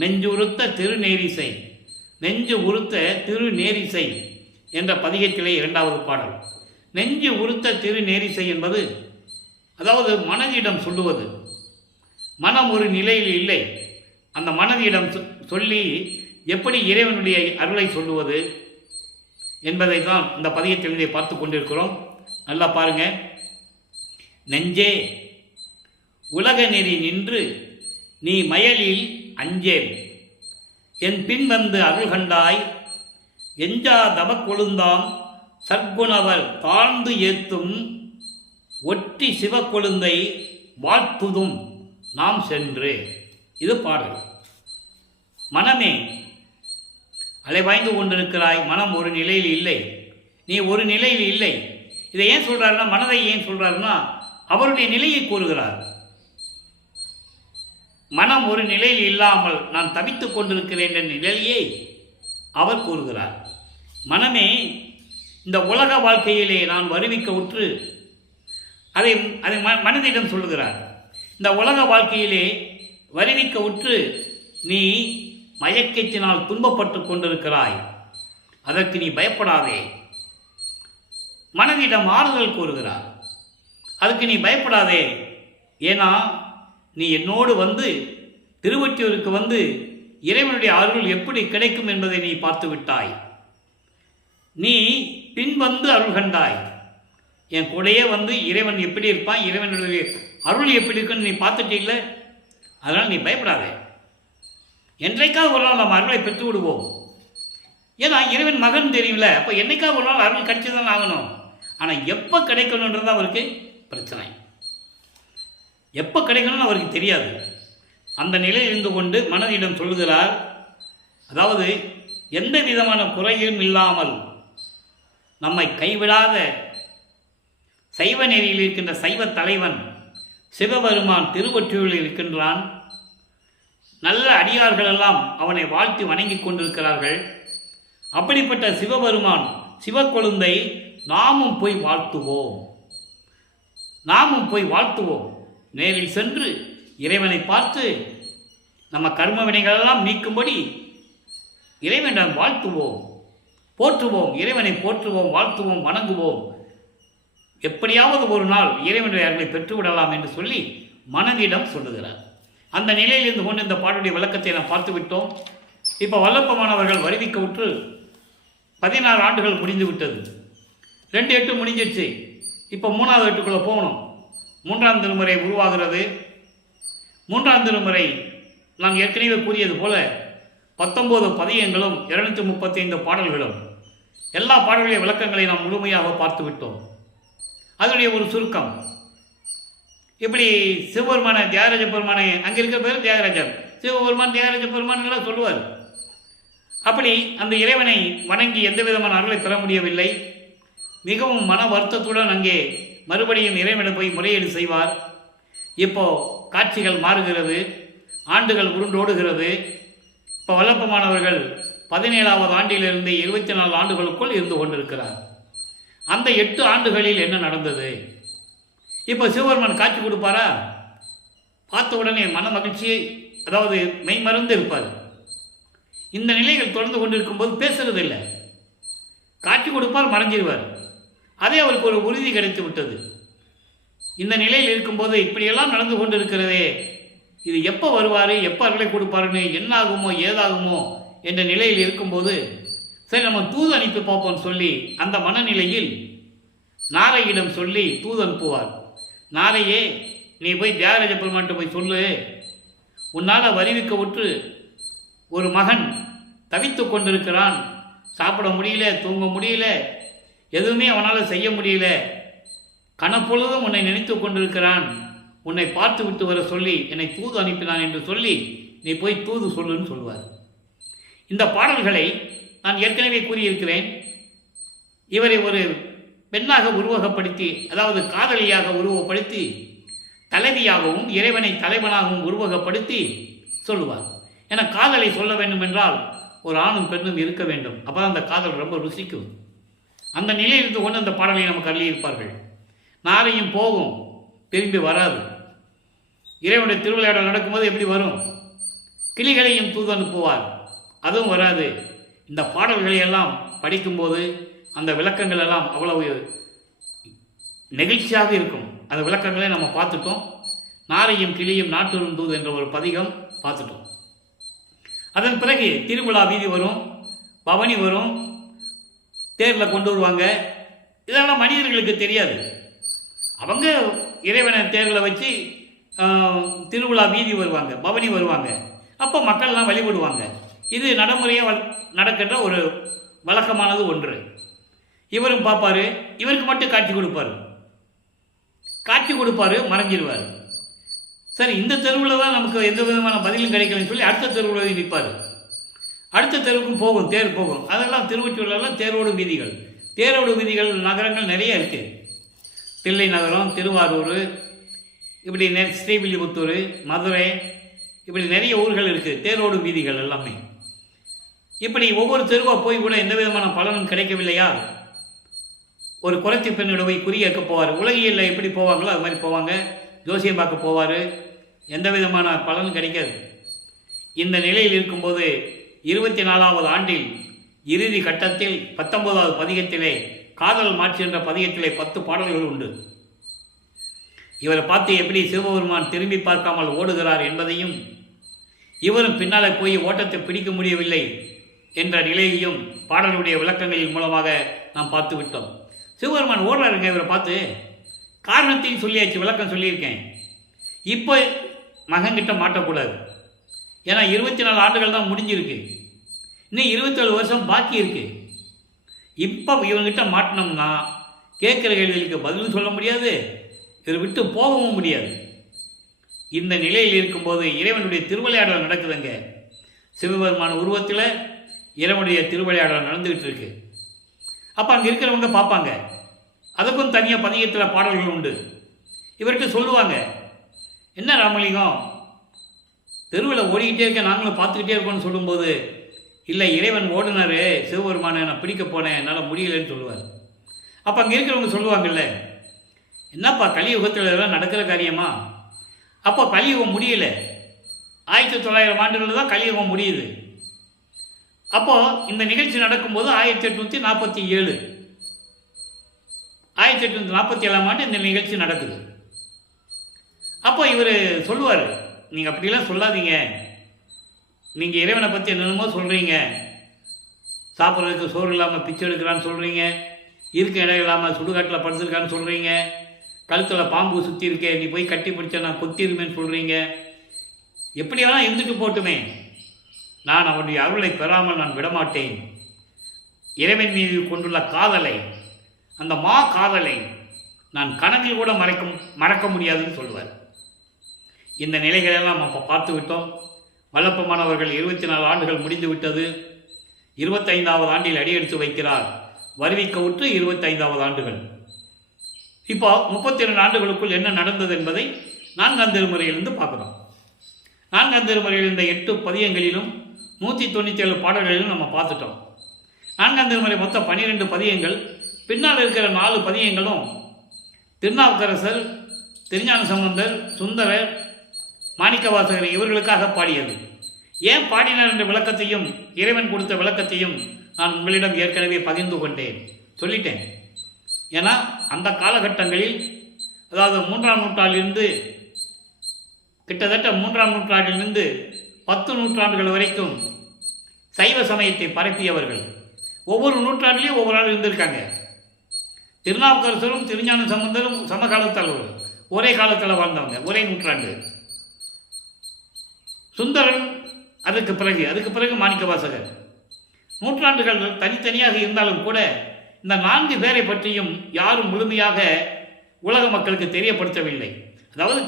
நெஞ்சு உறுத்த திருநேரிசை, நெஞ்சு உறுத்த திருநேரிசை என்ற பதிகத்திலே 2வது பாடல். நெஞ்சு உறுத்த திருநேரிசை என்பது அதாவது மனதிடம் சொல்லுவது. மனம் ஒரு நிலையில் இல்லை, அந்த மனதிடம் சொல்லி எப்படி இறைவனுடைய அருளை சொல்லுவது என்பதை தான் இந்த பதிகத்திலே பார்த்து கொண்டிருக்கிறோம். நல்லா பாருங்க. நெஞ்சே உலக நெறி நின்று நீ மயலில் அஞ்சேல், என் பின் வந்து அருள் கண்டாய், எஞ்சா தவக் கொழுந்தாம் சற்குணவர் தாழ்ந்து ஏத்தும் ஒற்றி சிவக்கொழுந்தை வாழ்த்துதும் நாம் சென்று. இது பாடல். மனமே, அலைவாய்ந்து கொண்டிருக்கிறாய், மனம் ஒரு நிலையில் இல்லை, நீ ஒரு நிலையில் இல்லை. இதை ஏன் சொல்றாருன்னா, மனதை ஏன் சொல்றாருன்னா அவருடைய நிலையை கூறுகிறார். மனம் ஒரு நிலையில் இல்லாமல் நான் தவித்துக் கொண்டிருக்கிறேன் என்ற நிலையை அவர் கூறுகிறார். மனமே, இந்த உலக வாழ்க்கையிலே நான் வருவிக்க உற்று அதை மனதிடம் சொல்லுகிறார். இந்த உலக வாழ்க்கையிலே வருவிக்க உற்று நீ மயக்கத்தினால் துன்பப்பட்டு கொண்டிருக்கிறாய், அதற்கு நீ பயப்படாதே. மனதிடம் ஆறுதல் கூறுகிறார். அதுக்கு நீ பயப்படாதே, ஏன்னா நீ என்னோடு வந்து திருவொற்றியூருக்கு வந்து இறைவனுடைய அருள் எப்படி கிடைக்கும் என்பதை நீ பார்த்து விட்டாய். நீ பின் வந்து அருள் கண்டாய், என் கூடையே வந்து இறைவன் எப்படி இருப்பான், இறைவனுடைய அருள் எப்படி இருக்குன்னு நீ பார்த்துட்டீங்கள. அதனால் நீ பயப்படாதே. என்றைக்காவது ஒரு நாள் நம்ம அருளை பெற்று விடுவோம். ஏன்னா இறைவன் மகன் தெரியும்ல, அப்போ என்னைக்காவது ஒரு நாள் அருள் கிடைச்சதான் ஆகணும். ஆனால் எப்போ கிடைக்கணுன்றது அவருக்கு பிரச்சனை. எப்போ கிடைக்கணும்னு அவருக்கு தெரியாது. அந்த நிலையில் இருந்து கொண்டு மனதிடம் சொல்லுகிறார். அதாவது எந்த விதமான குறையும் இல்லாமல் நம்மை கைவிடாத சைவ நெறியில் இருக்கின்ற சைவ தலைவன் சிவபெருமான் திருவொற்றியூரில் இருக்கின்றான். நல்ல அடியார்களெல்லாம் அவனை வாழ்த்தி வணங்கி கொண்டிருக்கிறார்கள். அப்படிப்பட்ட சிவபெருமான் சிவக்கொழுந்தை நாமும் போய் வாழ்த்துவோம், நாமும் போய் வாழ்த்துவோம். நேரில் சென்று இறைவனை பார்த்து நம்ம கர்ம வினைகளெல்லாம் நீக்கும்படி இறைவனிடம் வாழ்த்துவோம், போற்றுவோம், இறைவனை போற்றுவோம், வாழ்த்துவோம், வணங்குவோம். எப்படியாவது ஒரு நாள் இறைவனுடைய அருளை பெற்றுவிடலாம் என்று சொல்லி மனதிடம் சொல்லுகிறார். அந்த நிலையில் இருந்து கொண்டு இந்த பாடலுடைய விளக்கத்தை நாம் பார்த்து விட்டோம். இப்போ வல்லப்பமானவர்கள் வருவிக்க விட்டு 16 ஆண்டுகள் முடிந்து விட்டது. 2 எட்டு முடிஞ்சிடுச்சு. இப்போ 3வது எட்டுக்குள்ளே போகணும். 3ஆம் திருமுறை உருவாகிறது. 3ஆம் திருமுறை நான் ஏற்கனவே கூறியது போல 19 பதியங்களும் 235 பாடல்களும், எல்லா பாடல்களுடைய விளக்கங்களை நாம் முழுமையாக பார்த்து விட்டோம். அதனுடைய ஒரு சுருக்கம். இப்படி சிவபெருமான தியாகராஜ பெருமானை, அங்கே இருக்கிற பேர் தியாகராஜர், சிவபெருமான் தியாகராஜ பெருமான்களாக சொல்லுவார். அப்படி அந்த இறைவனை வணங்கி எந்த விதமான அருளை பெற முடியவில்லை. மிகவும் மன வருத்தத்துடன் அங்கே மறுபடியும் இறைவனை போய் முறையீடு செய்வார். இப்போ காட்சிகள் மாறுகிறது, ஆண்டுகள் உருண்டோடுகிறது. இப்போ வல்லப்பமானவர்கள் 17வது ஆண்டிலிருந்து 24 ஆண்டுகளுக்குள் இருந்து கொண்டிருக்கிறார். அந்த 8 ஆண்டுகளில் என்ன நடந்தது? இப்போ சிவபெருமான் காட்சி கொடுப்பாரா? பார்த்த உடனே மன மகிழ்ச்சி, அதாவது மெய்மறந்து இருப்பார். இந்த நிலைகள் தொடர்ந்து கொண்டிருக்கும் போது பேசுறதில்லை. காட்சி கொடுப்பார், மறைஞ்சிருவார். அதே அவருக்கு ஒரு உறுதி கிடைத்து விட்டது. இந்த நிலையில் இருக்கும்போது இப்படியெல்லாம் நடந்து கொண்டிருக்கிறதே, இது எப்போ வருவார், எப்போ அருளை கொடுப்பாருன்னு, என்ன ஆகுமோ ஏதாகுமோ என்ற நிலையில் இருக்கும்போது, சரி நம்ம தூது அனுப்பி பார்ப்போம் சொல்லி அந்த மனநிலையில் நாரையிடம் சொல்லி தூது அனுப்புவார். நாரையே, நீ போய் தியாகராஜ பெருமான்கிட்ட போய் சொல்லு, உன்னால் வருவிக்க விட்டு ஒரு மகன் தவித்து கொண்டிருக்கிறான், சாப்பிட முடியல, தூங்க முடியல, எதுவுமே அவனால் செய்ய முடியல, கனப்பொழுதும் உன்னை நினைத்து கொண்டிருக்கிறான், உன்னை பார்த்து விட்டு வர சொல்லி என்னை தூது அனுப்பினான் என்று சொல்லி நீ போய் தூது சொல்லுன்னு சொல்லுவார். இந்த பாடல்களை நான் ஏற்கனவே கூறியிருக்கிறேன். இவரை ஒரு பெண்ணாக உருவகப்படுத்தி, அதாவது காதலியாக உருவப்படுத்தி, தலைவியாகவும் இறைவனை தலைவனாகவும் உருவகப்படுத்தி சொல்லுவார். ஏன்னா காதலை சொல்ல வேண்டும் என்றால் ஒரு ஆணும் பெண்ணும் இருக்க வேண்டும். அப்போ தான் அந்த காதல் ரொம்ப ருசிக்கும். அந்த நிலையில் இருந்து கொண்டு அந்த பாடலை நமக்கு அள்ளியிருப்பார்கள். நாரையும் போகும், திரும்பி வராது. இறைவனுடைய திருவிளையாடல் நடக்கும்போது எப்படி வரும்? கிளிகளையும் தூது அனுப்புவார், அதுவும் வராது. இந்த பாடல்களை எல்லாம் படிக்கும்போது அந்த விளக்கங்கள் எல்லாம் அவ்வளவு நெகிழ்ச்சியாக இருக்கும். அந்த விளக்கங்களை நம்ம பார்த்துட்டோம். நாரையும் கிளியும் நாட்டூரும் தூது என்ற ஒரு பதிகம் பார்த்துட்டோம். அதன் பிறகு திருவிழா வீதி வரும், பவனி வரும், தேரில் கொண்டு வருவாங்க. இதெல்லாம் மனிதர்களுக்கு தெரியாது. அவங்க இறைவனை தேரில் வச்சு திருவிழா வீதி வருவாங்க, பவனி வருவாங்க. அப்போ மக்கள்லாம் வழிபடுவாங்க. இது நடைமுறையாக நடக்கின்ற ஒரு வழக்கமானது ஒன்று. இவரும் பார்ப்பார், இவருக்கு மட்டும் காட்சி கொடுப்பார். காட்சி கொடுப்பார், மறைஞ்சிடுவார். சரி, இந்த தெருவில் தான் நமக்கு எந்த விதமான பதிலும் கிடைக்கலன்னு சொல்லி அடுத்த தெருவில் நிற்பார். அடுத்த தெருவுக்கும் போகும், தேர் போகும். அதெல்லாம் திருவொற்றியூர்லாம் தேரோடு வீதிகள். தேரோடு வீதிகள் நகரங்கள் நிறைய இருக்குது. தில்லை நகரம், திருவாரூர், இப்படி ஸ்ரீவில்லிபுத்தூர், மதுரை, இப்படி நிறைய ஊர்கள் இருக்குது. தேரோடு வீதிகள் எல்லாமே. இப்படி ஒவ்வொரு தெருவாக போய் கூட எந்த விதமான பலனும் கிடைக்கவில்லையா, ஒரு குறைச்சி பெண்ணோட போய் குறி கேட்க போவார். உலகியலில் எப்படி போவாங்களோ அது மாதிரி போவாங்க. ஜோசியம் பார்க்க போவார். எந்த விதமான பலனும் கிடைக்காது. இந்த நிலையில் இருக்கும்போது 24வது ஆண்டில் இறுதி கட்டத்தில் 19வது பதிகத்திலே காதல் மாட்சி என்ற பதிகத்திலே 10 பாடல்கள் உண்டு. இவரை பார்த்து எப்படி சிவபெருமான் திரும்பி பார்க்காமல் ஓடுகிறார் என்பதையும், இவரும் பின்னால் போய் ஓட்டத்தை பிடிக்க முடியவில்லை என்ற நிலையையும் பாடலுடைய விளக்கங்களின் மூலமாக நாம் பார்த்து விட்டோம். சிவபெருமான் ஓடுறாருங்க, இவரை பார்த்து காரணத்தையும் சொல்லியாச்சு, விளக்கம் சொல்லியிருக்கேன். இப்போ மகன்கிட்ட மாட்டக்கூடாது. ஏன்னா 24 ஆண்டுகள் தான் முடிஞ்சிருக்கு. இன்னும் 27 வருஷம் பாக்கி இருக்கு. இப்போ இவங்கிட்ட மாட்டினோம்னா கேட்குற கேள்விகளுக்கு பதிலும் சொல்ல முடியாது, இவர் விட்டு போகவும் முடியாது. இந்த நிலையில் இருக்கும்போது இறைவனுடைய திருவிளையாடல் நடக்குதுங்க. சிவபெருமான உருவத்தில் இறைவனுடைய திருவிளையாடல் நடந்துகிட்டு இருக்கு. அப்போ அங்கே இருக்கிறவங்க பார்ப்பாங்க. அதுக்கும் தனியாக பதிகத்தில் பாடல்கள் உண்டு. இவர்கிட்ட சொல்லுவாங்க, என்ன ராமலிங்கம் தெருவில் ஓடிக்கிட்டே இருக்க, நாங்களும் பார்த்துக்கிட்டே இருக்கோம்னு சொல்லும்போது, இல்லை இறைவன் ஓடுனார், சிவபெருமானை நான் பிடிக்க போனேன், என்னால் முடியலைன்னு சொல்லுவார். அப்போ அங்கே இருக்கிறவங்க சொல்லுவாங்கல்ல, என்னப்பா கலியுகத்தில் இதெல்லாம் நடக்கிற காரியமா? அப்போ கலியுகம் முடியலை. 1900 ஆண்டுகளில் தான் கலியுகம் முடியுது. அப்போது இந்த நிகழ்ச்சி நடக்கும்போது 1847 1847ஆம் ஆண்டு இந்த நிகழ்ச்சி நடக்குது. அப்போ இவர் சொல்லுவார், நீங்கள் அப்படிலாம் சொல்லாதீங்க, நீங்கள் இறைவனை பற்றி என்னென்னமோ சொல்கிறீங்க, சாப்பிட்றதுக்கு சோறு இல்லாமல் பிச்சை எடுக்கிறான்னு சொல்கிறீங்க, இருக்க இடம் இல்லாமல் சுடுகாட்டில் படுத்துருக்கான்னு சொல்கிறீங்க, கழுத்தில் பாம்பு சுற்றி இருக்கே, நீ போய் கட்டி பிடிச்ச நான் கொத்திருமேன்னு சொல்கிறீங்க. எப்படி வேணால் இருந்துட்டு போட்டுமே, நான் அவனுடைய அருளை பெறாமல் நான் விடமாட்டேன். இறைவன் மீது கொண்டுள்ள காதலை, அந்த மா காதலை நான் கனவில் கூட மறக்க முடியாதுன்னு சொல்லுவார். இந்த நிலைகளெல்லாம் நம்ம பார்த்து விட்டோம். வல்லப்பமானவர்கள் 24 ஆண்டுகள் முடிந்து விட்டது. 25வது ஆண்டில் அடியெடுத்து வைக்கிறார். வருவிக்க உற்று 25வது ஆண்டுகள். இப்போ 32 ஆண்டுகளுக்குள் என்ன நடந்தது என்பதை நான்காம் திருமுறையிலிருந்து பார்க்குறோம். நான்காம் திருமுறையில் இந்த 8 பதியங்களிலும் 197 பாடல்களிலும் நம்ம பார்த்துட்டோம். நான்காம் திருமுறை மொத்தம் 12 பதியங்கள். பின்னால் இருக்கிற 4 பதியங்களும் திருநாவுக்கரசர், திருஞான சம்பந்தர், சுந்தரர், மாணிக்கவாசகர் இவர்களுக்காக பாடியது. ஏன் பாடினார் என்ற விளக்கத்தையும் இறைவன் கொடுத்த விளக்கத்தையும் நான் உங்களிடம் ஏற்கனவே பகிர்ந்து கொண்டேன், சொல்லிட்டேன். ஏன்னா அந்த காலகட்டங்களில், அதாவது 3ஆம் நூற்றாண்டிலிருந்து கிட்டத்தட்ட 3ஆம் நூற்றாண்டிலிருந்து 10 நூற்றாண்டுகள் வரைக்கும் சைவ சமயத்தை பரப்பியவர்கள். ஒவ்வொரு நூற்றாண்டிலையும் ஒவ்வொரு ஆள் இருந்திருக்காங்க. திருநாவுக்கரசரும் திருஞான சம்பந்தரும் சமகாலத்தலைவர், ஒரே காலத்தில் வாழ்ந்தவங்க, ஒரே நூற்றாண்டு. சுந்தரன் அதுக்கு பிறகு மாணிக்கவாசகர். நூற்றாண்டுகள் தனித்தனியாக இருந்தாலும் கூட இந்த 4 பேரை பற்றியும் யாரும் முழுமையாக உலக மக்களுக்கு தெரியப்படுத்தவில்லை. அதாவது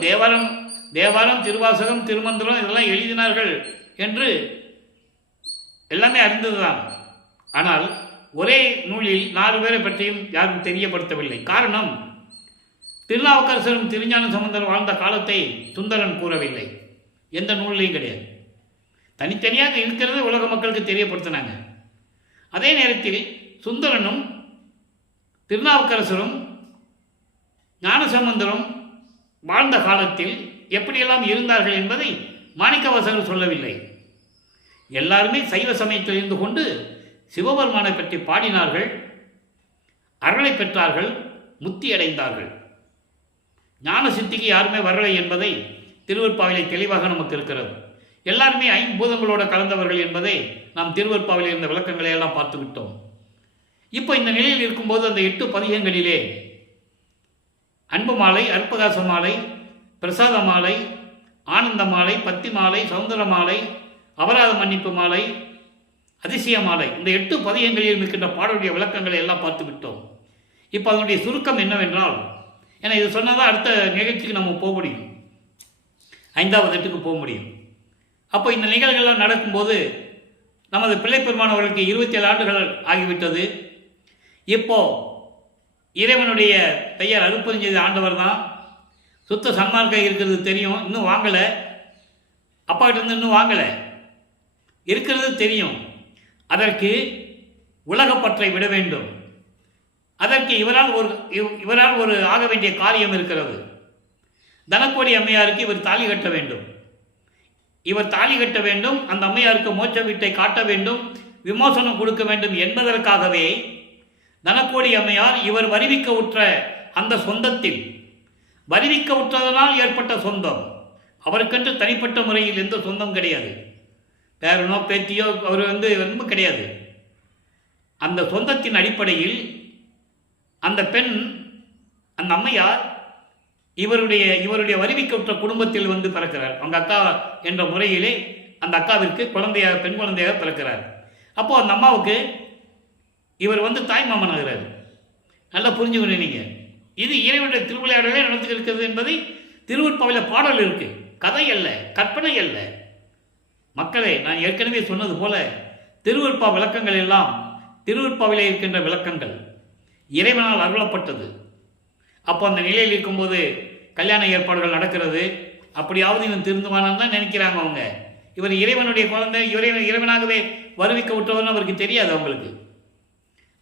தேவாரம், திருவாசகம், திருமந்திரம் இதெல்லாம் எழுதினார்கள் என்று எல்லாமே அறிந்ததுதான். ஆனால் ஒரே நூலில் 4 பேரை பற்றியும் யாரும் தெரியப்படுத்தவில்லை. காரணம், திருநாவுக்கரசரும் திருஞான சம்பந்தர் வாழ்ந்த காலத்தை சுந்தரன் கூறவில்லை, எந்த நூல்லையும் கிடையாது. தனித்தனியாக இருக்கிறத உலக மக்களுக்கு தெரியப்படுத்தினாங்க. அதே நேரத்தில் சுந்தரனும் திருநாவுக்கரசரும் ஞானசம்பந்தரும் வாழ்ந்த காலத்தில் எப்படியெல்லாம் இருந்தார்கள் என்பதை மாணிக்கவாசகர் சொல்லவில்லை. எல்லாருமே சைவ சமயத்தில் இருந்து கொண்டு சிவபெருமானை பற்றி பாடினார்கள், அருளை பெற்றார்கள், முத்தி அடைந்தார்கள். ஞான சித்திக்கு யாருமே வரலை என்பதை திருவருட்பாவிலே தெளிவாக நமக்கு இருக்கிறது. எல்லாருமே 5 பூதங்களோட கலந்தவர்கள் என்பதை நாம் திருவருட்பாவிலே இருந்த விளக்கங்களை எல்லாம் பார்த்து விட்டோம். இப்போ இந்த நிலையில் இருக்கும்போது அந்த 8 பதிகங்களிலே அன்பு மாலை, அற்பகாச மாலை, பிரசாத மாலை, ஆனந்த மாலை, பத்தி மாலை, சௌந்தர மாலை, அபராத மன்னிப்பு மாலை, அதிசய மாலை, இந்த 8 பதிகங்களில் இருக்கின்ற பாடலுடைய விளக்கங்களை எல்லாம் பார்த்து விட்டோம். இப்போ அதனுடைய சுருக்கம் என்னவென்றால், ஏன்னா இது சொன்னதான் அடுத்த நிகழ்ச்சிக்கு நம்ம போக முடியும், 5வது எட்டுக்கு போக முடியும். அப்போ இந்த நிகழ்வுகள்லாம் நடக்கும்போது நமது பிள்ளைப்பெருமானவர்களுக்கு 27 ஆண்டுகள் ஆகிவிட்டது. இப்போ இறைவனுடைய பெயர் அருட்பெருஞ்சோதி ஆண்டவர் தான். சுத்த சன்மார்க்கம் இருக்கிறது தெரியும், இன்னும் வாங்கலை. அப்பா கிட்ட இருந்து இன்னும் வாங்கலை, இருக்கிறது தெரியும். அதற்கு உலகப்பற்றை விட வேண்டும். அதற்கு இவரால் ஒரு ஆக வேண்டிய காரியம் இருக்கிறது. தனக்கோடி அம்மையாருக்கு இவர் தாலி கட்ட வேண்டும். இவர் தாலி கட்ட வேண்டும், அந்த அம்மையாருக்கு மோட்ச வீட்டை காட்ட வேண்டும், விமோசனம் கொடுக்க வேண்டும் என்பதற்காகவே தனக்கோடி அம்மையார் இவர் வருவிக்க உற்ற அந்த சொந்தத்தில், வருவிக்க உற்றதனால் ஏற்பட்ட சொந்தம், அவருக்கென்று தனிப்பட்ட முறையில் எந்த சொந்தம் கிடையாது. பேரனோ பேத்தியோ அவர் ரொம்ப கிடையாது. அந்த சொந்தத்தின் அடிப்படையில் அந்த பெண், அந்த அம்மையார் இவருடைய வருவிக்கப்பட்ட குடும்பத்தில் பிறக்கிறார். அவங்க அக்கா என்ற முறையிலே அந்த அக்காவிற்கு பெண் குழந்தையாக பிறக்கிறார். அப்போது அந்த அம்மாவுக்கு இவர் தாய்மாமன் ஆகிறார். நல்லா புரிஞ்சுக்கணும் நீங்கள். இது இறைவனுடைய திருவிளையாடலே நடந்து இருக்கிறது என்பதை திருவருட்பாவில பாடல் இருக்கு, கதை அல்ல, கற்பனை அல்ல. மக்களே, நான் ஏற்கனவே சொன்னது போல திருவருட்பா விளக்கங்கள் எல்லாம் திருவருட்பாவிலே இருக்கின்ற விளக்கங்கள், இறைவனால் அருளப்பட்டது. அப்போ அந்த நிலையில் இருக்கும்போது கல்யாண ஏற்பாடுகள் நடக்கிறது. அப்படியாவது இவன் திருந்துவானான்னு தான் நினைக்கிறாங்க அவங்க. இவர் இறைவனுடைய குழந்தை, இறைவனாகவே வருவிக்க விட்டவர்னு அவருக்கு தெரியாது அவங்களுக்கு.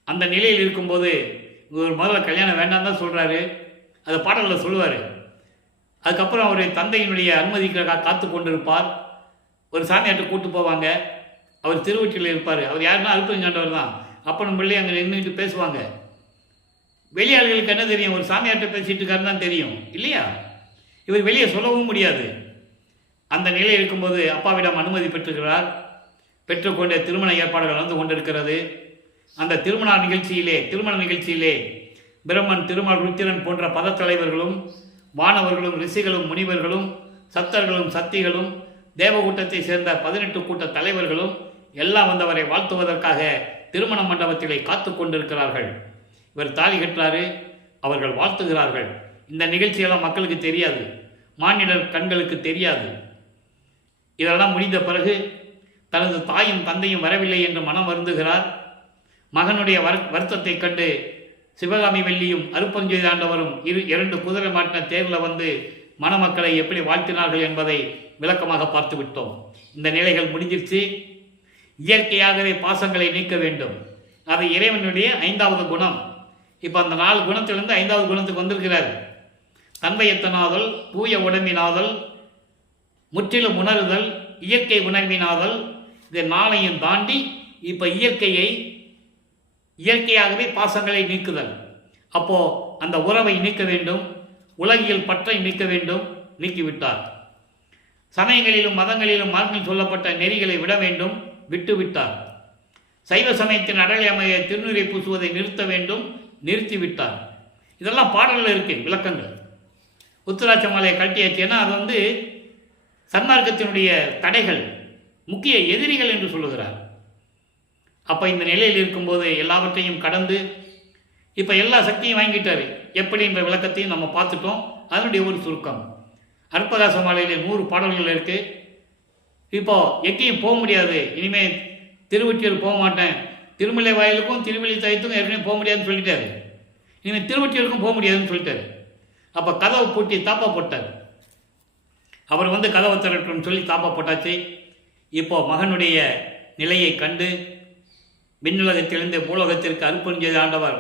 அந்த நிலையில் இருக்கும்போது இவர் முதல்ல கல்யாணம் வேண்டாம் தான் சொல்கிறாரு, அதை பாடலில் சொல்லுவார். அதுக்கப்புறம் அவருடைய தந்தையினுடைய அனுமதிக்காக காத்து கொண்டிருப்பார். ஒரு சாமியார்ட்ட கூட்டு போவாங்க, அவர் திருவொற்றியில் இருப்பார். அவர் யாருன்னா அருட்பெருஞ்சாண்டவர் தான். அப்பனும் பிள்ளை அங்கே நின்றுட்டு பேசுவாங்க. வெளியாளர்களுக்கு என்ன தெரியும், ஒரு சாமியார்ட்ட பேசிட்டு இருக்காருன்னு தான் தெரியும் இல்லையா? இவர் வெளியே சொல்லவும் முடியாது. அந்த நிலை இருக்கும்போது அப்பாவிடம் அனுமதி பெற்றுக்கொண்ட திருமண ஏற்பாடுகள் நடந்து கொண்டிருக்கிறது. அந்த திருமண நிகழ்ச்சியிலே பிரம்மன், திருமால், ருத்திரன் போன்ற பதத்தலைவர்களும் வானவர்களும் ரிஷிகளும் முனிவர்களும் சத்தர்களும் சக்திகளும் தேவகூட்டத்தை சேர்ந்த 18 கூட்ட தலைவர்களும் எல்லாம் வந்தவரை வாழ்த்துவதற்காக திருமண மண்டபத்திலே காத்து கொண்டிருக்கிறார்கள். இவர் தாலி கட்டுறாரு, அவர்கள் வாழ்த்துகிறார்கள். இந்த நிகழ்ச்சியெல்லாம் மக்களுக்கு தெரியாது, மானிடர் கண்களுக்கு தெரியாது. இதெல்லாம் முடிந்த பிறகு தனது தாயும் தந்தையும் வரவில்லை என்று மனம் வருந்துகிறார். மகனுடைய வருத்தத்தை கண்டு சிவகாமி வெள்ளியும் அருட்பெருஞ்சோதி ஆண்டவரும் 2 குதிரை மாட்டின தேரில் மணமக்களை எப்படி வாழ்த்தினார்கள் என்பதை விளக்கமாக பார்த்து விட்டோம். இந்த நிலைகள் முடிஞ்சிருச்சு. இயற்கையாகவே பாசங்களை நீக்க வேண்டும். அது இறைவனுடைய 5வது குணம். இப்போ அந்த 4 குணத்திலிருந்து 5வது குணத்துக்கு வந்திருக்கிறார். தன்மையத்தனாதல், தூய உடம்பினாதல், முற்றிலும் உணர்தல், இயற்கை உணர்வினாதல், இதை 4ஐயும் தாண்டி இப்போ இயற்கையாகவே பாசங்களை நீக்குதல். அப்போ அந்த உறவை நீக்க வேண்டும், உலகியல் பற்றை நீக்க வேண்டும். நீக்கிவிட்டார். சமயங்களிலும் மதங்களிலும் மார்க்கில் சொல்லப்பட்ட நெறிகளை விட வேண்டும், விட்டு விட்டார். சைவ சமயத்தின் அடலையமைய திருநீரை பூசுவதை நிறுத்த வேண்டும், நிறுத்திவிட்டார். இதெல்லாம் பாடல்கள் இருக்கு, விளக்கங்கள். உத்தராட்ச மாலையை கழட்டியாச்சு. ஏன்னா அது சன்மார்க்கத்தினுடைய தடைகள், முக்கிய எதிரிகள் என்று சொல்லுகிறார். அப்போ இந்த நிலையில் இருக்கும்போது எல்லாவற்றையும் கடந்து இப்போ எல்லா சக்தியும் வாங்கிட்டாரு. எப்படி என்ற விளக்கத்தையும் நம்ம பார்த்துட்டோம். அதனுடைய ஒரு சுருக்கம். அற்பகாச மாலையில் 100 பாடல்கள் இருக்குது. இப்போ எங்கேயும் போக முடியாது. இனிமேல் திருவொற்றியூர் போக மாட்டேன், திருமலை வாயிலுக்கும் திருவள்ளி தயத்துக்கும் ஏற்கனவே போக முடியாதுன்னு சொல்லிட்டாரு. இனிமேல் திருவொற்றியூருக்கும் போக முடியாதுன்னு சொல்லிட்டாரு. அப்போ கதவை பூட்டி தாப்பா போட்டார். அவர் கதவை திறட்டுன்னு சொல்லி தாப்பா போட்டாச்சு. இப்போ மகனுடைய நிலையை கண்டு விண்ணுலகத்திலிருந்து பூலோகத்திற்கு அர்ப்பணிச்ச ஆண்டவர்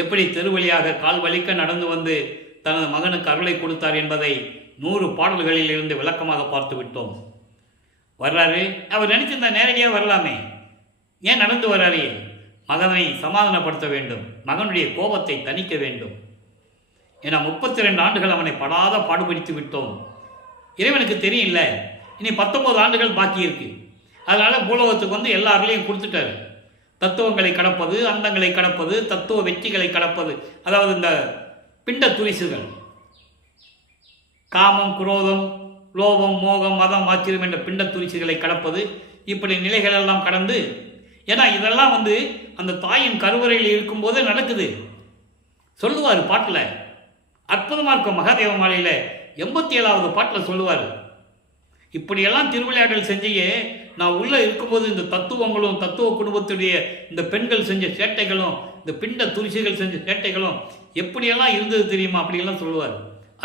எப்படி தெருவழியாக கால் வலிக்க நடந்து தனது மகனுக்கு அருளை கொடுத்தார் என்பதை 100 பாடல்களில் இருந்து விளக்கமாக பார்த்து விட்டோம். வர்றாரு. அவர் நினைச்சிருந்தா நேரடியாக வரலாமே, ஏன் நடந்து வர்றாரு? மகனை சமாதானப்படுத்த வேண்டும், மகனுடைய கோபத்தை தணிக்க வேண்டும். ஏன்னா 32 ஆண்டுகள் அவனை படாத பாடுபடுத்தி விட்டோம். இறைவனுக்கு தெரியல, இனி 19 ஆண்டுகள் பாக்கி இருக்கு. அதனால பூலோகத்துக்கு எல்லா அருளையும் கொடுத்துட்டாரு. தத்துவங்களை கடப்பது, அந்தங்களை கடப்பது, தத்துவ வெற்றிகளை கடப்பது, அதாவது இந்த பிண்ட துரிசுகள், காமம், குரோதம், லோபம், மோகம், மதம், ஆச்சரியம் என்ற பிண்ட துரிசுகளை கடப்பது, இப்படி நிலைகளெல்லாம் கடந்து, ஏன்னா இதெல்லாம் அந்த தாயின் கருவறையில் இருக்கும்போதே நடக்குது. சொல்லுவார் பாட்டில், அற்புதமாக இருக்கும். மகாதேவ மாலையில் 87வது பாட்டில் சொல்லுவார், இப்படியெல்லாம் திருவிளையாடல் செஞ்சையே நான் உள்ளே இருக்கும்போது இந்த தத்துவங்களும் தத்துவ குடும்பத்துடைய இந்த பெண்கள் செஞ்ச சேட்டைகளும் இந்த பிண்ட துரிசிகள் செஞ்ச சேட்டைகளும் எப்படியெல்லாம் இருந்தது தெரியுமா? அப்படியெல்லாம் சொல்லுவார்.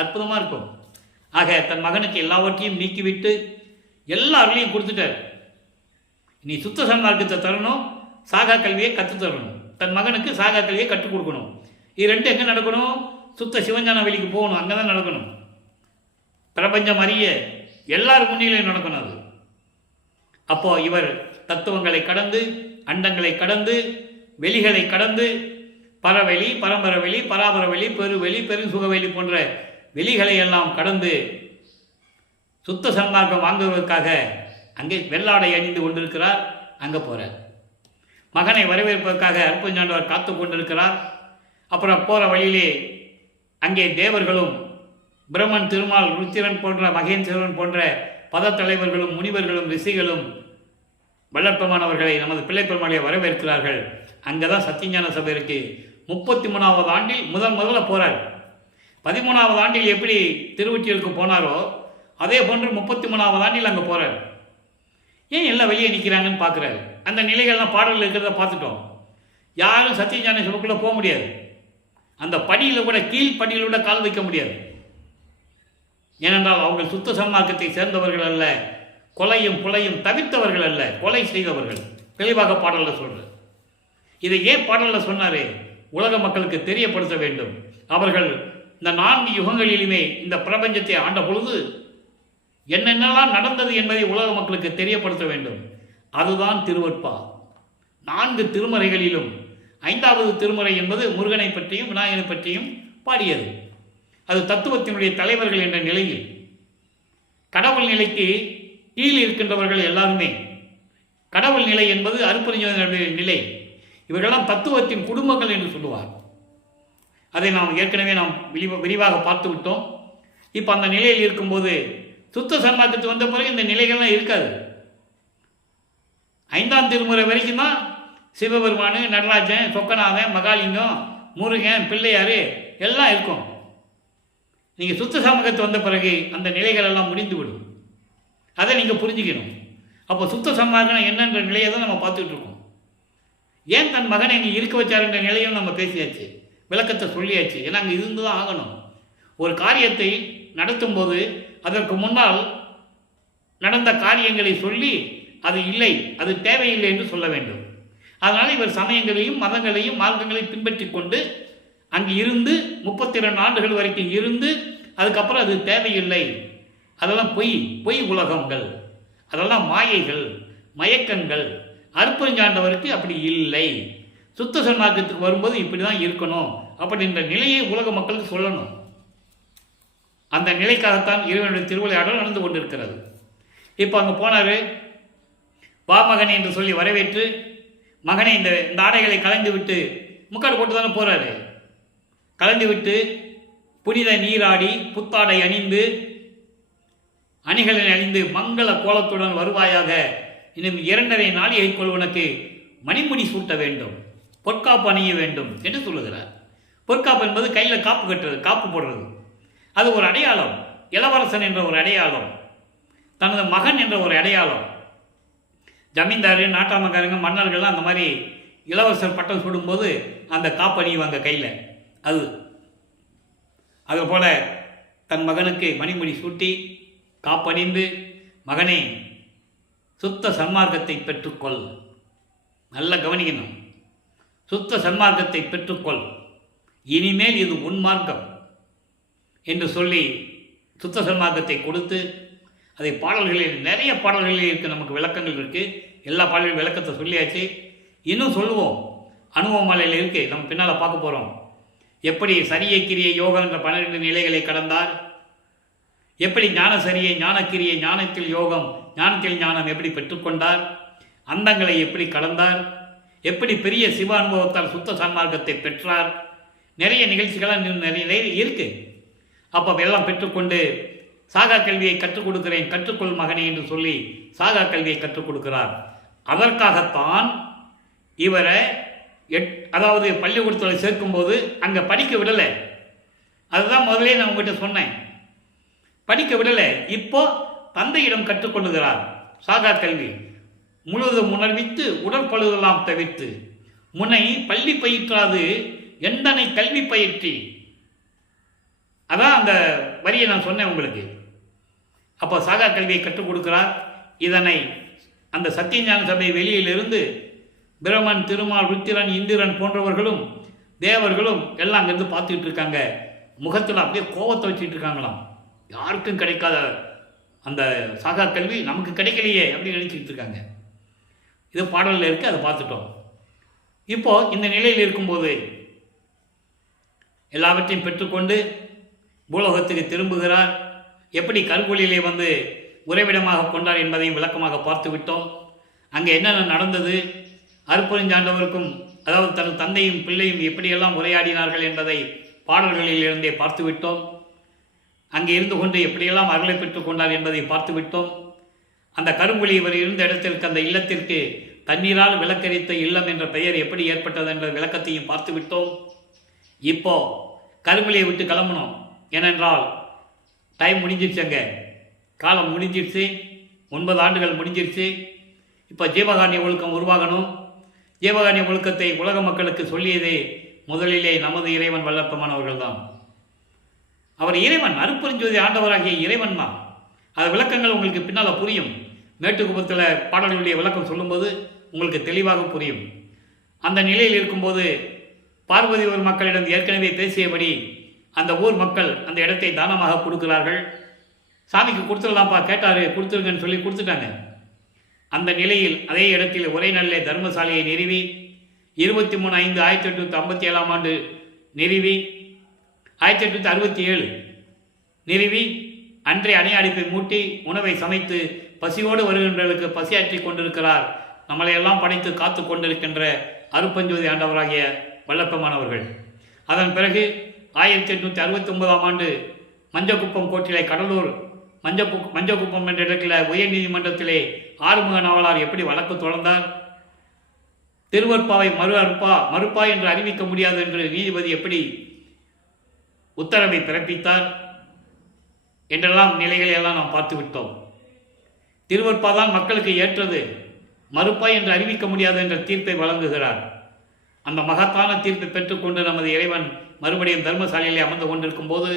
அற்புதமாக இருக்கும். ஆக தன் மகனுக்கு எல்லாவற்றையும் நீக்கிவிட்டு எல்லா அருளையும் கொடுத்துட்டார். நீ சுத்த சன்மார்க்கத்தை தரணும், சாகா கல்வியை கற்று தரணும். தன் மகனுக்கு சாகா கல்வியை கற்றுக் கொடுக்கணும். இது 2 எங்கே நடக்கணும்? சுத்த சிவஞான வெளிக்கு போகணும், அங்கே தான் நடக்கணும். பிரபஞ்சம் அறிய எல்லார் முன்னிலையும் நடக்கணும் அது. அப்போ இவர் தத்துவங்களை கடந்து, அண்டங்களை கடந்து, வெளிகளை கடந்து, பரவெளி, பரம்பரவெளி, பராபரவெளி, பெருவெளி, பெருசுகவெளி போன்ற வெளிகளை எல்லாம் கடந்து சுத்த சன்மார்க்கம் வாங்குவதற்காக அங்கே வெள்ளாடை அணிந்து கொண்டிருக்கிறார். அங்கே போகிறார். மகனை வரவேற்பதற்காக அற்புதஞாண்டவர் காத்து கொண்டிருக்கிறார். அப்புறம் போகிற வழியிலே அங்கே தேவர்களும் பிரம்மன், திருமால், ருத்திரன் போன்ற மகேந்திரன் போன்ற பதத்தலைவர்களும் முனிவர்களும் ரிஷிகளும் வல்லற்பமானவர்களை நமது பிள்ளைப்பெருமாளையை வரவேற்கிறார்கள். அங்கே தான் சத்தியஞான சபை இருக்கு. 33வது ஆண்டில் முதல்ல போகிறார். 13வது ஆண்டில் எப்படி திருவொற்றியூருக்கு போனாரோ அதே போன்று 33வது ஆண்டில் அங்கே போகிறார். ஏன் எல்லாம் வெளியே நிற்கிறாங்கன்னு பார்க்குறாரு. அந்த நிலைகள்லாம் பாடல்கள் இருக்கிறத பார்த்துட்டோம். யாரும் சத்தியஞான சபைக்குள்ளே போக முடியாது. அந்த படியில் கூட, கீழ் படியில் கூட கால் வைக்க முடியாது. ஏனென்றால் அவங்க சுத்த சன்மார்க்கத்தை சேர்ந்தவர்கள் அல்ல, கொலையும் புலையும் தவிர்த்தவர்கள் அல்ல, கொலை செய்தவர்கள். தெளிவாக பாடலில் சொல்கிறார். இதை ஏன் பாடலில் சொன்னார்? உலக மக்களுக்கு தெரியப்படுத்த வேண்டும். அவர்கள் இந்த 4 யுகங்களிலுமே இந்த பிரபஞ்சத்தை ஆண்ட பொழுது என்னென்னலாம் நடந்தது என்பதை உலக மக்களுக்கு தெரியப்படுத்த வேண்டும். அதுதான் திருவற்பா. 4 திருமறைகளிலும் 5வது திருமறை என்பது முருகனை பற்றியும் விநாயகனை பற்றியும் பாடியது. அது தத்துவத்தினுடைய தலைவர்கள் என்ற நிலையில், கடவுள் நிலைக்கு கீழ் இருக்கின்றவர்கள் எல்லாருமே. கடவுள் நிலை என்பது அருப்பறிஞர்களுடைய நிலை. இவர்களெல்லாம் தத்துவத்தின் குடும்பங்கள் என்று சொல்லுவார். அதை நாம் ஏற்கனவே விரிவாக பார்த்து விட்டோம். இப்போ அந்த நிலையில் இருக்கும்போது சுத்த சன்மார்க்கத்துக்கு வந்த பிறகு இந்த நிலைகள்லாம் இருக்காது. 5ஆம் திருமுறை வரைக்கும் தான் சிவபெருமான், நடராஜன், சொக்கநாதன், மகாலிங்கம், முருகன், பிள்ளையார் எல்லாம் இருக்கும். நீங்கள் சுத்த சமூகத்தை வந்த பிறகு அந்த நிலைகள் எல்லாம் முடிந்துவிடும். அதை நீங்கள் புரிஞ்சுக்கணும். அப்போ சுத்த சன்மார்க்கம் என்னன்ற நிலையை தான் நம்ம பார்த்துக்கிட்டு இருக்கோம். ஏன் தன் மகனை இங்கே இருக்க வச்சாருன்ற நிலையும் நம்ம பேசியாச்சு, விளக்கத்தை சொல்லியாச்சு. ஏன்னா அங்கே இருந்து தான் ஆகணும். ஒரு காரியத்தை நடத்தும்போது அதற்கு முன்னால் நடந்த காரியங்களை சொல்லி அது இல்லை, அது தேவையில்லை என்று சொல்ல வேண்டும். அதனால் இவர் சமயங்களையும் மதங்களையும் மார்க்கங்களையும் பின்பற்றி கொண்டு அங்கு இருந்து 32 ஆண்டுகள் வரைக்கும் இருந்து அதுக்கப்புறம் அது தேவையில்லை, அதெல்லாம் பொய் உலகங்கள், அதெல்லாம் மாயைகள், மயக்கங்கள். அருட்பெருஞ்சாண்டவருக்கு அப்படி இல்லை, சுத்த சன்மார்க்கத்துக்கு வரும்போது இப்படி தான் இருக்கணும் அப்படின்ற நிலையை உலக மக்களுக்கு சொல்லணும். அந்த நிலைக்காகத்தான் இறைவனுடைய திருவிளையாடல் நடந்து கொண்டிருக்கிறது. இப்போ அங்கே போனார், வா மகனே என்று சொல்லி வரவேற்று, மகனை இந்த ஆடைகளை கலந்து விட்டு முக்காடு போட்டு தானே போகிறாரு. கலந்து விட்டு புனித நீராடி புத்தாடை அணிந்து அணிகளை அணிந்து மங்கள கோலத்துடன் வருவாயாக, இன்னும் 2.5 நாளிகைக்குள் உனக்கு மணிமுடி சூட்ட வேண்டும், பொற்காப்பு அணிய வேண்டும் என்று சொல்லுகிறார். பொற்காப்பு என்பது கையில் காப்பு கட்டுறது, காப்பு போடுறது. அது ஒரு அடையாளம், இளவரசன் என்ற ஒரு அடையாளம், தனது மகன் என்ற ஒரு அடையாளம். ஜமீன்தார், நாட்டாமக்காரங்க, மன்னர்கள்லாம் அந்த மாதிரி இளவரசர் பட்டம் சுடும்போது அந்த காப்பு அணிவாங்க கையில். அதுபோல் தன் மகனுக்கு மணிமுடி சூட்டி காப்பணிந்து, மகனே சுத்த சன்மார்க்கத்தை பெற்றுக்கொள், நல்ல கவனிக்கணும், சுத்த சன்மார்க்கத்தை பெற்றுக்கொள், இனிமேல் இது உன் மார்க்கம் என்று சொல்லி சுத்த சன்மார்க்கத்தை கொடுத்து, அதை பாடல்களில் நிறைய பாடல்களில் இருக்குது, நமக்கு விளக்கங்கள் இருக்குது, எல்லா பாடல்களும் விளக்கத்தை சொல்லியாச்சு. இன்னும் சொல்லுவோம், அனுபவமலையில் இருக்குது, நம்ம பின்னால் பார்க்க போகிறோம். எப்படி சரியை கிரியை யோகம் என்ற 12 நிலைகளை கடந்தார், எப்படி ஞான சரியை ஞானக்கிரியை ஞானத்தில் யோகம் ஞானத்தில் ஞானம் எப்படி பெற்றுக்கொண்டார், அந்தங்களை எப்படி கடந்தார், எப்படி பெரிய சிவ அனுபவத்தால் சுத்த சன்மார்க்கத்தை பெற்றார். நிறைய நிகழ்ச்சிகளாக நிறைய இருக்குது. அப்போ எல்லாம் பெற்றுக்கொண்டு சாகா கல்வியை கற்றுக் கொடுக்கிறேன், கற்றுக்கொள் மகனே என்று சொல்லி சாகா கல்வியை கற்றுக் கொடுக்கிறார். அதற்காகத்தான் இவரை அதாவது பள்ளிக்கூடத்தில் சேர்க்கும்போது அங்கே படிக்க விடலை. அதுதான் முதலே நான் உங்கள்கிட்ட சொன்னேன், படிக்க விடலை. இப்போ தந்தையிடம் கற்றுக்கொள்ளுகிறார். சாகா கல்வி முழுவதும் உணர்வித்து உடற்பழுதெல்லாம் தவிர்த்து முனை பள்ளி பயிற்றாது எந்தனை கல்வி பயிற்சி. அதான் அந்த வரியை நான் சொன்னேன் உங்களுக்கு. அப்போ சாகா கல்வியை கற்றுக் கொடுக்கிறார். இதனை அந்த சத்தியஞான சபை வெளியிலிருந்து பிரமன், திருமால், ருத்திரன், இந்திரன் போன்றவர்களும் தேவர்களும் எல்லாம் அங்கேருந்து பார்த்துக்கிட்டு இருக்காங்க. முகத்தில் அப்படியே கோபத்தை வச்சுட்டு இருக்காங்களாம். யாருக்கும் கிடைக்காத அந்த சாகா கல்வி நமக்கு கிடைக்கலையே அப்படின்னு நினச்சிக்கிட்டு இருக்காங்க. இது பாடலில் இருக்குது, அதை பார்த்துட்டோம். இப்போது இந்த நிலையில் இருக்கும்போது எல்லாவற்றையும் பெற்றுக்கொண்டு பூலோகத்துக்கு திரும்புகிறார். எப்படி கருங்கொழியிலே வந்து உறைவிடமாக கொண்டார் என்பதையும் விளக்கமாக பார்த்து விட்டோம். அங்கே என்னென்ன நடந்தது, அருட்பெருஞ்சாண்டவருக்கும் அதாவது தன் தந்தையும் பிள்ளையும் எப்படியெல்லாம் உரையாடினார்கள் என்பதை பாடல்களில் இருந்தே பார்த்து விட்டோம். அங்கே இருந்து கொண்டு எப்படியெல்லாம் அருளை பெற்றுக் கொண்டார் என்பதை பார்த்து விட்டோம். அந்த கருங்குழி இவர் இருந்த இடத்திற்கு, அந்த இல்லத்திற்கு தண்ணீரால் விளக்கரித்த இல்லம் என்ற பெயர் எப்படி ஏற்பட்டது என்ற விளக்கத்தையும் பார்த்து விட்டோம். இப்போ கருங்குழியை விட்டு கிளம்பணும். ஏனென்றால் டைம் முடிஞ்சிருச்சுங்க, காலம் முடிஞ்சிருச்சு, 9 ஆண்டுகள் முடிஞ்சிருச்சு. இப்போ ஜீவகாருண்ய ஒழுக்கம் உருவாகணும். ஜீவகாருண்ய ஒழுக்கத்தை உலக மக்களுக்கு சொல்லியதே முதலிலே நமது இறைவன் வல்லப்பமானவர்கள் தான். அவர் இறைவன், அருட்பெருஞ்சோதி ஆண்டவராகிய இறைவன் தான். அது விளக்கங்கள் உங்களுக்கு பின்னால் புரியும். மேட்டுக்குப்பத்தில் பாடல்களுடைய விளக்கம் சொல்லும்போது உங்களுக்கு தெளிவாக புரியும். அந்த நிலையில் இருக்கும்போது பார்வதி ஊர் மக்களிடம் ஏற்கனவே பேசியபடி அந்த ஊர் மக்கள் அந்த இடத்தை தானமாக கொடுக்கிறார்கள். சாமிக்கு கொடுத்துடலாம்ப்பா கேட்டார், கொடுத்துருங்கன்னு சொல்லி கொடுத்துட்டாங்க. அந்த நிலையில் அதே இடத்தில் ஒரே நல்ல தர்மசாலையை நிறுவி 23/5/1857 நிறுவி 1867 நிறுவி அன்றைய அணையடிப்பை மூட்டி உணவை சமைத்து பசியோடு வருகின்றவர்களுக்கு பசியாற்றி கொண்டிருக்கிறார். நம்மளையெல்லாம் படைத்து காத்து கொண்டிருக்கின்ற அருட்பெருஞ்சோதி ஆண்டவராகிய வல்லப்பமானவர்கள். அதன் பிறகு 1869 மஞ்சக்குப்பம் கோட்டிலே கடலூர் மஞ்சக்குப்பம் என்ற இடத்துல உயர் நீதிமன்றத்திலே ஆறுமுக நாவலார் எப்படி வழக்கு தொடர்ந்தார், திருவற்பாவை மறுப்பா என்று அறிவிக்க முடியாது என்று நீதிபதி எப்படி உத்தரவை பிறப்பித்தார் என்றெல்லாம் நிலைகளை எல்லாம் நாம் பார்த்து விட்டோம். திருவற்பாதான் மக்களுக்கு ஏற்றது, மறுப்பாய் என்று அறிவிக்க முடியாது என்ற தீர்ப்பை வழங்குகிறார். அந்த மகத்தான தீர்ப்பை பெற்றுக்கொண்டு நமது இறைவன் மறுபடியும் தர்மசாலையிலே அமர்ந்து கொண்டிருக்கும் போது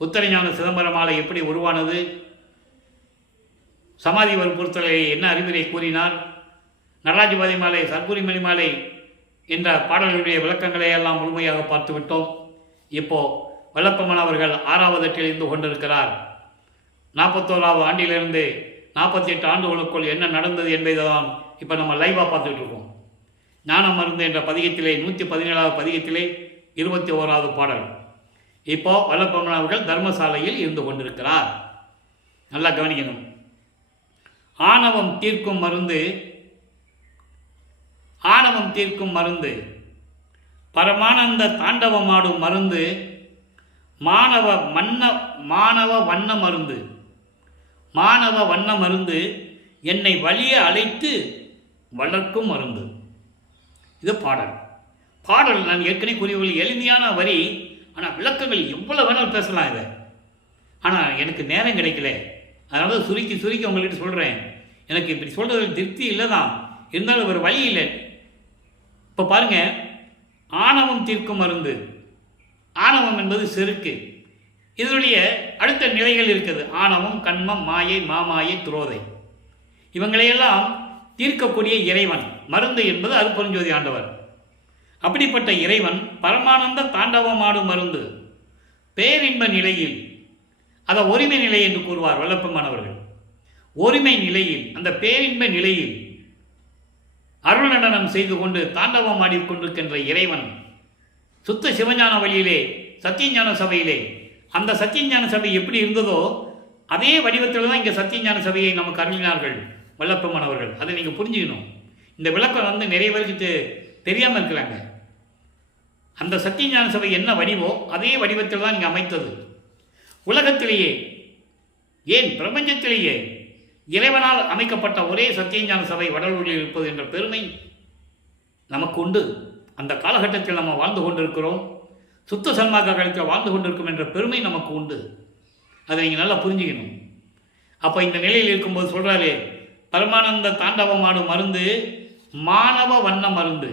உத்தரஞான சிதம்பர மாலை எப்படி உருவானது, சமாதி வற்புறுத்தலை என்ன அறிவுரை கூறினார், நடராஜபாதி மாலை, சர்க்குரிமணி மாலை என்ற பாடல்களுடைய விளக்கங்களை எல்லாம் முழுமையாக பார்த்துவிட்டோம். இப்போ வல்லப்பம்மன் அவர்கள் 6வது அட்டில் இருந்து கொண்டிருக்கிறார். 41வது ஆண்டிலிருந்து 48 ஆண்டுகளுக்குள் என்ன நடந்தது என்பதை தான் இப்போ நம்ம லைவாக பார்த்துட்டு இருக்கோம். ஞான மருந்து என்ற பதிகத்திலே 117வது பதிகத்திலே 21வது பாடல். இப்போ வல்லப்பம்மன் அவர்கள் தர்மசாலையில் இருந்து கொண்டிருக்கிறார். நல்லா கவனிக்கணும். ஆணவம் தீர்க்கும் மருந்து, ஆணவம் தீர்க்கும் மருந்து, பரமானந்த தாண்டவமாடும் மருந்து, மாணவ வண்ண மருந்து, மாணவ வண்ண மருந்து, என்னை வலிய அழைத்து வளர்க்கும் மருந்து. இது பாடல். பாடல் நான் ஏற்கனவே கூறியவர்கள் எளிமையான வரி, ஆனால் விளக்கங்கள் எவ்வளோ வேணாலும் பேசலாம் இதை. ஆனால் எனக்கு நேரம் கிடைக்கல, அதனால சுருக்கி சுருக்கி உங்கள்கிட்ட சொல்கிறேன். எனக்கு இப்படி சொல்கிறது திருப்தி இல்லை தான், இருந்தாலும் ஒரு வழி இல்லை. இப்போ பாருங்கள், ஆணவம் தீர்க்கும் மருந்து. ஆணவம் என்பது செருக்கு. இதனுடைய அடுத்த நிலைகள் இருக்குது. ஆணவம், கண்மம், மாயை, மாமாயை, துரோதை, இவங்களையெல்லாம் தீர்க்கக்கூடிய இறைவன். மருந்து என்பது அருட்பெருஞ்சோதி ஆண்டவர். அப்படிப்பட்ட இறைவன் பரமானந்த தாண்டவமாடும் மருந்து. பேரின்ப நிலையில், அதை ஒருமை நிலை என்று கூறுவார் வல்லப்பம்மன் அவர்கள். ஒருமை நிலையில், அந்த பேரின்ப நிலையில் அருள் நடனம் செய்து கொண்டு தாண்டவம் ஆடிக்கொண்டிருக்கின்ற இறைவன் சுத்த சிவஞான வழியிலே, சத்தியஞான சபையிலே, அந்த சத்தியஞான சபை எப்படி இருந்ததோ அதே வடிவத்தில் தான் இங்கே சத்தியஞான சபையை நமக்கு அருளினார்கள் வல்லப்பம்மன் அவர்கள். அதை நீங்கள் புரிஞ்சுக்கணும். இந்த விளக்கம் நிறைய பேருக்கு தெரியாமல் இருக்கிறாங்க. அந்த சத்தியஞான சபை என்ன வடிவோ அதே வடிவத்தில் தான் இங்கே அமைத்தது. உலகத்திலேயே, ஏன் பிரபஞ்சத்திலேயே இறைவனால் அமைக்கப்பட்ட ஒரே சத்தியஞான சபை வடலூரில் இருப்பது என்ற பெருமை நமக்கு உண்டு. அந்த காலகட்டத்தில் நம்ம வாழ்ந்து கொண்டிருக்கிறோம். சுத்த சன்மார்க்க காலத்தில் வாழ்ந்து கொண்டிருக்கும் என்ற பெருமை நமக்கு உண்டு. அதை நீங்கள் நல்லா புரிஞ்சுக்கணும். அப்போ இந்த நிலையில் இருக்கும்போது சொல்கிறாரு, பரமானந்த தாண்டவமாடும் மருந்து, மாணவ வண்ண மருந்து.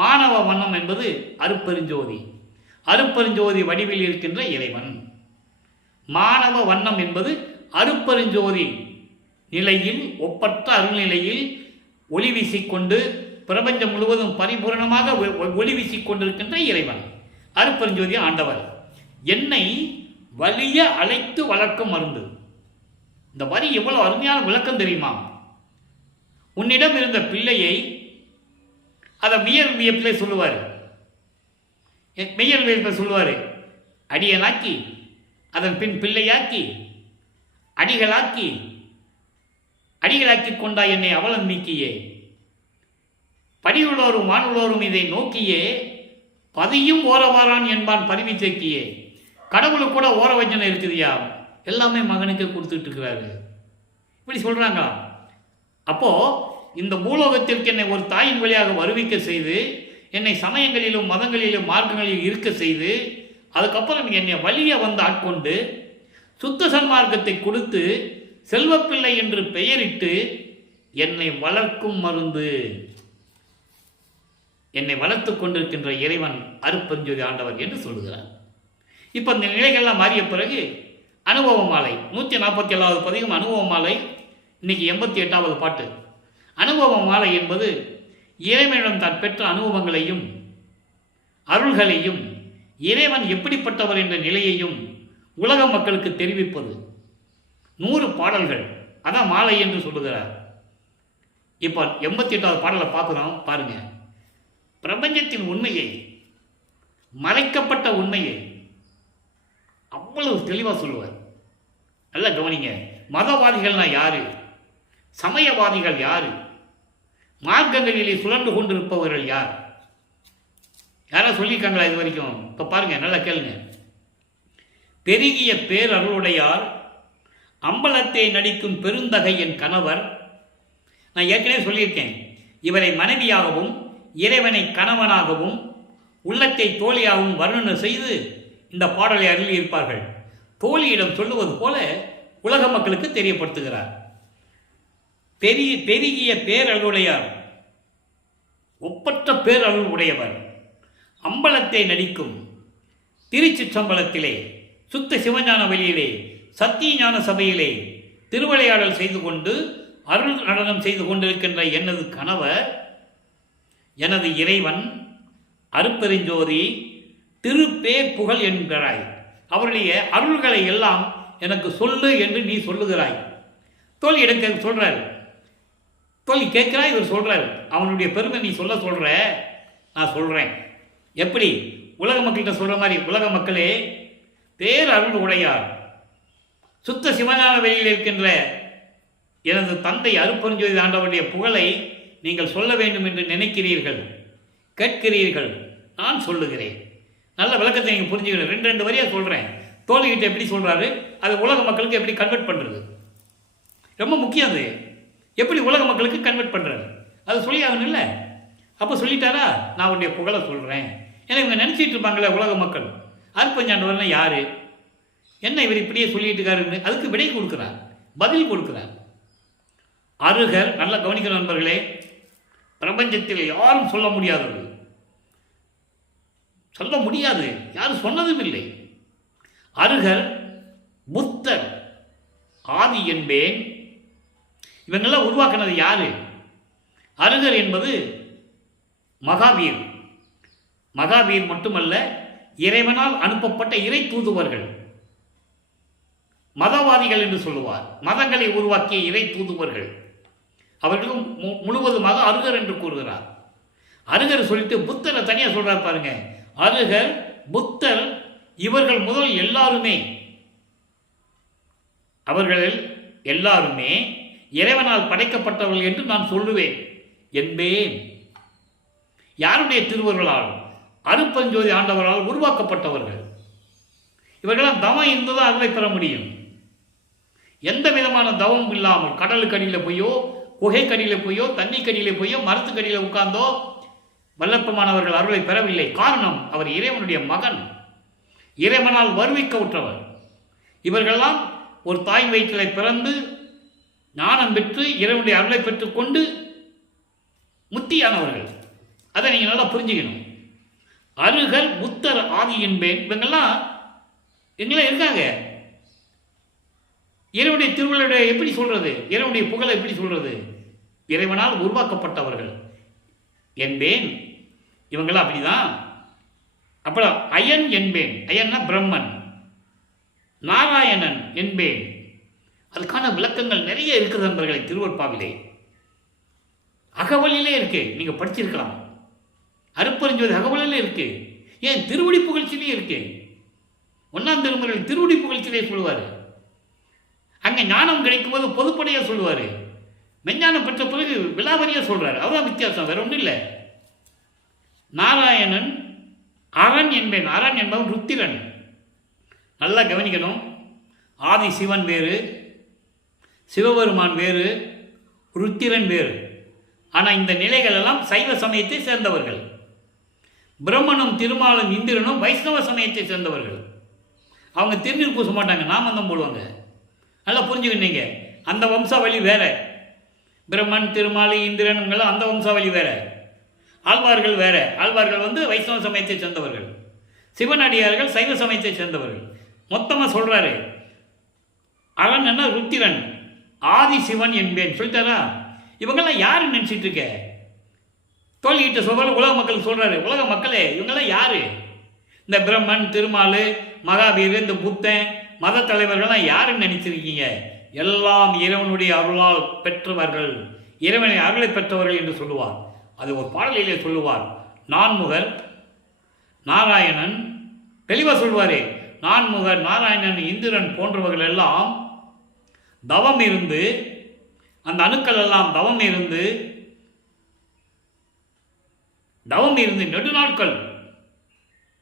மாணவ வண்ணம் என்பது அருட்பெருஞ்சோதி. அருட்பெருஞ்சோதி வடிவில் இருக்கின்ற இறைவன். மாணவ வண்ணம் என்பது அருட்பெருஞ்சோதி நிலையில், ஒப்பற்ற அருள்நிலையில் ஒளி வீசிக்கொண்டு பிரபஞ்சம் முழுவதும் பரிபூரணமாக ஒளி வீசிக்கொண்டிருக்கின்ற இறைவன் அருட்பெருஞ்சோதி ஆண்டவர். என்னை வலிய அழைத்து வளர்க்கும் மருந்து. இந்த வரி எவ்வளவு அருமையான விளக்கம் தெரியுமா? உன்னிடம் இருந்த பிள்ளையை, அதை மெய்யல் வியப்பிலே சொல்லுவார். மெய்யல் வியப்பில் சொல்லுவார், அடியனாக்கி அதன் பின் பிள்ளையாக்கி அடிகளாக்கி கொண்டா என்னை அவலம் நீக்கியே, படியுள்ளோரும் வானுள்ளோரும் இதை நோக்கியே, பதியும் ஓரவாரான் என்பான் பரிவி தேக்கியே. கடவுளுக்கு கூட ஓர வஞ்சனை இருக்குதுயா, எல்லாமே மகனுக்கு கொடுத்துட்டு இருக்கிறாரு. இப்படி சொல்றாங்க. அப்போ இந்த பூலோகத்திற்கு என்னை ஒரு தாயின் வழியாக வருவிக்க செய்து, என்னை சமயங்களிலும் மதங்களிலும் மார்க்கங்களிலும் இருக்க செய்து, அதுக்கப்புறம் என்னை வழியை வந்து ஆட்கொண்டு சுத்த சன்மார்க்கத்தை கொடுத்து செல்வப்பிள்ளை என்று பெயரிட்டு என்னை வளர்க்கும் மருந்து, என்னை வளர்த்து கொண்டிருக்கின்ற இறைவன் அருட்பெருஞ்சோதி ஆண்டவர் என்று சொல்லுகிறார். இப்போ இந்த நிலைகள்லாம் மாறிய பிறகு அனுபவ மாலை 147வது பதிகம் அனுபவ மாலை, இன்னைக்கு 88வது பாட்டு. அனுபவ மாலை என்பது இறைவனிடம் தான் பெற்ற அனுபவங்களையும் அருள்களையும் இறைவன் எப்படிப்பட்டவர் என்ற நிலையையும் உலக மக்களுக்கு தெரிவிப்பது. 100 பாடல்கள், அதான் மாலை என்று சொல்லுகிறார். இப்போ 88வது பாடலை பார்க்குறோம். பாருங்க, பிரபஞ்சத்தின் உண்மையை, மறைக்கப்பட்ட உண்மையை அவ்வளவு தெளிவாக சொல்லுவார். நல்லா கவனிங்க. மதவாதிகள்னா யாரு, சமயவாதிகள் யாரு, மார்க்கங்களிலே சுழன்று கொண்டிருப்பவர்கள் யார், யாராவது சொல்லியிருக்காங்களா இது வரைக்கும்? இப்போ பாருங்க, நல்லா கேளுங்க. பெருகிய பேரருளுடையார் அம்பலத்தை நடிக்கும் பெருந்தகை என் கணவர். நான் ஏற்கனவே சொல்லியிருக்கேன், இவரை மனைவியாகவும் இறைவனை கணவனாகவும் உள்ளத்தை தோழியாகவும் வர்ணனை செய்து இந்த பாடலை அருளியிருப்பார்கள். தோழியிடம் சொல்லுவது போல உலக மக்களுக்கு தெரியப்படுத்துகிறார். பெருகிய பேரருளுடையார், ஒப்பற்ற பேரருள் உடையவர், அம்பலத்தை நடிக்கும் திருச்சிற்றம்பலத்திலே சுத்த சிவஞான வழியிலே சத்திய ஞான சபையிலே திருவிளையாடல் செய்து கொண்டு அருள் நடனம் செய்து கொண்டிருக்கின்ற எனது கணவர், எனது இறைவன், அருட்பெருஞ்சோதி திருப்பேர் புகழ் என்கிறாய். அவருடைய அருள்களை எல்லாம் எனக்கு சொல்லு என்று நீ சொல்லுகிறாய். தோழி எனக்கு சொல்றார், தோழி கேட்கிறாய், இவர் சொல்றார். அவனுடைய பெருமை நீ சொல்ற, நான் சொல்றேன். எப்படி உலக மக்கள்கிட்ட சொல்ற மாதிரி, உலக மக்களே, பேர் அருள் உடையார் சுத்த சிவஞான வெளியில் இருக்கின்ற எனது தந்தை அருட்பெருஞ்சோதி ஆண்டவருடைய புகழை நீங்கள் சொல்ல வேண்டும் என்று நினைக்கிறீர்கள், கேட்கிறீர்கள். நான் சொல்லுகிறேன். நல்ல விளக்கத்தை நீங்கள் புரிஞ்சுக்கிறேன். ரெண்டு வரியாக சொல்கிறேன். தோழிகிட்ட எப்படி சொல்கிறாரு, அது உலக மக்களுக்கு எப்படி கன்வெர்ட் பண்ணுறது, ரொம்ப முக்கியம். அது எப்படி உலக மக்களுக்கு கன்வெர்ட் பண்ணுறது, அது சொல்லி ஆகணும் இல்லை? அப்போ சொல்லிட்டாரா, நான் அவருடைய புகழை சொல்கிறேன். ஏன்னா இவங்க நினச்சிட்டு இருப்பாங்களே உலக மக்கள், அருட்பெருஞ்சாண்டவர்னா யார், என்ன இவர் இப்படியே சொல்லிட்டு இருக்காருன்னு. அதுக்கு விடை கொடுக்குறார், பதில் கொடுக்குறார். அருகர், நல்லா கவனிக்கிற நண்பர்களே, பிரபஞ்சத்தில் யாரும் சொல்ல முடியாதது, சொல்ல முடியாது, யாரும் சொன்னதும் இல்லை. அருகர், புத்தர், ஆதி என்பேன். இவங்கெல்லாம் உருவாக்கினது யாரு? அருகர் என்பது மகாவீர். மகாவீர் மட்டுமல்ல, இறைவனால் அனுப்பப்பட்ட இறை தூதுவர்கள், மதவாதிகள் என்று சொல்லுவார். மதங்களை உருவாக்கிய இறை தூதுவர்கள், அவர்களும் முழுவதுமாக அருகர் என்று கூறுகிறார். அருகர் சொல்லிட்டு புத்தரை தனியாக சொல்றார் பாருங்க. அருகர், புத்தர், இவர்கள் முதல் எல்லாருமே, அவர்கள் எல்லாருமே இறைவனால் படைக்கப்பட்டவர்கள் என்று நான் சொல்லுவேன் என்பேன். யாருடைய திருவர்களால்? அருட்பெருஞ்சோதி ஆண்டவரால் உருவாக்கப்பட்டவர்கள். இவர்களால் தவம் இருந்ததான் அருளை பெற முடியும். எந்த விதமான தவம் இல்லாமல் கடலுக்கு அடியில் போயோ, குகைக்கடியில் போயோ, தண்ணிக்கடியில் போயோ, மரத்துக்கடியில் உட்கார்ந்தோ வல்லப்பமானவர்கள் அருளை பெறவில்லை. காரணம், அவர் இறைவனுடைய மகன், இறைவனால் வருவிக்க உற்றவர். இவர்களெல்லாம் ஒரு தாய் வயிற்றில் பிறந்து ஞானம் பெற்று இறைவனுடைய அருளை பெற்றுக்கொண்டு முத்தியானவர்கள். அதை நீங்கள் நல்லா புரிஞ்சுக்கணும். அருகர், புத்தர், ஆதி என்பேன், இவங்கெல்லாம் எங்கெல்லாம் இருக்காங்க. இறைவனுடைய திருவிழா எப்படி சொல்றது, இறைவனுடைய புகழை எப்படி சொல்றது? இறைவனால் உருவாக்கப்பட்டவர்கள் என்பேன். இவங்களாம் அப்படிதான். அப்புறம் அயன் என்பேன், அயன்னா பிரம்மன். நாராயணன் என்பேன். அதுக்கான விளக்கங்கள் நிறைய இருக்குது நண்பர்களை. திருவருட்பாவிலே அகவலிலே இருக்கு, நீங்க படிச்சிருக்கலாம். அருட்பெருஞ்சோதி அகவலிலே இருக்கு. ஏன் திருவடி புகழ்ச்சியிலே இருக்கு. 1ஆம் திருமுறையில் திருவடி புகழ்ச்சியிலே சொல்லுவார். அங்க ஞானம் கிடைக்கும் போது பொதுப்படையா சொல்லுவார். மெஞ்ஞானம் பெற்ற பிறகு விலாவரியா சொல்றாரு. அதான் வித்தியாசம், வேற ஒன்றும் இல்லை. நாராயணன், அரண் என்பேன். அரண் என்பவன் ருத்திரன். நல்லா கவனிக்கணும். ஆதி சிவன் வேறு, சிவபெருமான் வேறு, ருத்திரன் வேறு. ஆனால் இந்த நிலைகள் எல்லாம் சைவ சமயத்தை சேர்ந்தவர்கள். பிரம்மனும் திருமாலும் இந்திரனும் வைஷ்ணவ சமயத்தை சேர்ந்தவர்கள். அவங்க திருநீர் பூச மாட்டாங்க, நாமந்தம் போடுவாங்க. நல்லா புரிஞ்சுக்கிட்டீங்க. அந்த வம்சாவளி வேற. பிரம்மன், திருமாலி, இந்திரன்கள் அந்த வம்சாவளி வேற. ஆழ்வார்கள் வேற. ஆழ்வார்கள் வைஷ்ணவ சமயத்தை சேர்ந்தவர்கள். சிவனடியார்கள் சைவ சமயத்தை சேர்ந்தவர்கள். மொத்தமாக சொல்றாரு. அவன் என்ன ருத்திரன், ஆதி சிவன் என்பேன் சொல்லிட்டாரா? இவங்கெல்லாம் யாரு நினைச்சிட்டு இருக்க? தோல்கிட்ட சொல்ற உலக மக்கள் சொல்றாரு. உலக மக்களே, இவங்கெல்லாம் யாரு? இந்த பிரம்மன், திருமாலு, மகாவீர், இந்த புத்தன், மத தலைவர்கள்லாம் யாருன்னு நினைச்சிருக்கீங்க? எல்லாம் இறைவனுடைய அருளால் பெற்றவர்கள், இறைவனை அருளை பெற்றவர்கள் என்று சொல்லுவார். அது ஒரு பாடலிலே சொல்லுவார். நான்முகர், நாராயணன், தெளிவாக சொல்வாரே. நான்முகர், நாராயணன், இந்திரன் போன்றவர்கள் எல்லாம் தவம் இருந்து, அந்த அணுக்கள் எல்லாம் தவம் இருந்து நெடுநாட்கள்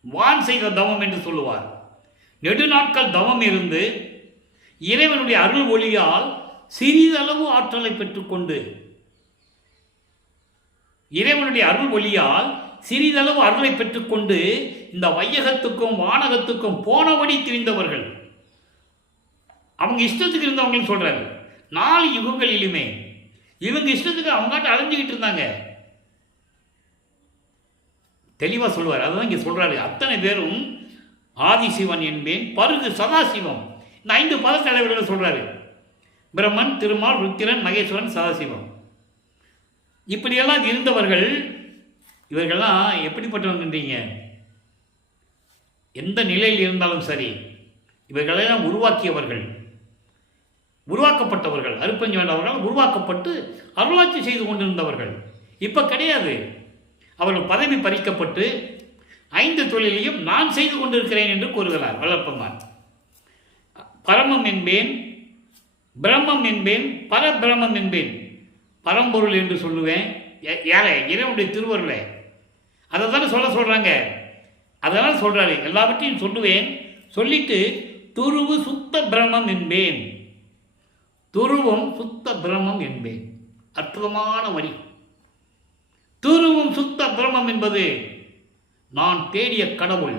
வான் செய்த தவம் என்று சொல்லுவார். நெடுநாட்கள் தவம் இருந்து இறைவனுடைய அருள் ஒளியால் சிறிதளவு ஆற்றலை பெற்றுக்கொண்டு, இறைவனுடைய அருள் ஒளியால் சிறிதளவு அருளை பெற்றுக்கொண்டு இந்த வையகத்துக்கும் வானகத்துக்கும் போனபடி திரிந்தவர்கள். அவங்க இஷ்டத்துக்கு இருந்தவங்கன்னு சொல்றாரு. 4 யுகங்களிலுமே இவங்க இஷ்டத்துக்கு அவங்ககிட்ட அலைஞ்சிக்கிட்டு இருந்தாங்க. தெளிவாக சொல்லுவார். அதுதான் இங்கே சொல்றாரு. அத்தனை பேரும் ஆதிசிவன் என்பேன், பருகு சதாசிவம். இந்த 5 பதத்தலைவர்களை சொல்றாரு. பிரம்மன், திருமால், ருத்திரன், மகேஸ்வரன், சதாசிவம். இப்படியெல்லாம் இருந்தவர்கள். இவர்கள்லாம் எப்படிப்பட்டவங்கன்றீங்க? எந்த நிலையில் இருந்தாலும் சரி, இவர்களெல்லாம் உருவாக்கியவர்கள், உருவாக்கப்பட்டவர்கள். அருப்பஞ்சோண்டவர்கள் உருவாக்கப்பட்டு அருளாட்சி செய்து கொண்டிருந்தவர்கள். இப்போ கிடையாது. அவர்கள் பதவி பறிக்கப்பட்டு 5 தொழிலையும் நான் செய்து கொண்டிருக்கிறேன் என்று கூறுகிறார் வல்லப்பெருமான். பரமம் என்பேன், பிரம்மம் என்பேன், பரபிரமம் என்பேன். பரம்பொருள் என்று சொல்லுவேன். யாரை? இறைவனுடைய திருவருளை. அதை தானே சொல்கிறாங்க. அதெல்லாம் சொல்கிறாரு. எல்லாவற்றையும் சொல்லுவேன். சொல்லிட்டு துருவு சுத்த பிரமம் என்பேன். துருவம் சுத்த பிரமம் என்பேன். அற்புதமான வரி. துருவும் சுத்த பிரமம் என்பது நான் தேடிய கடவுள்.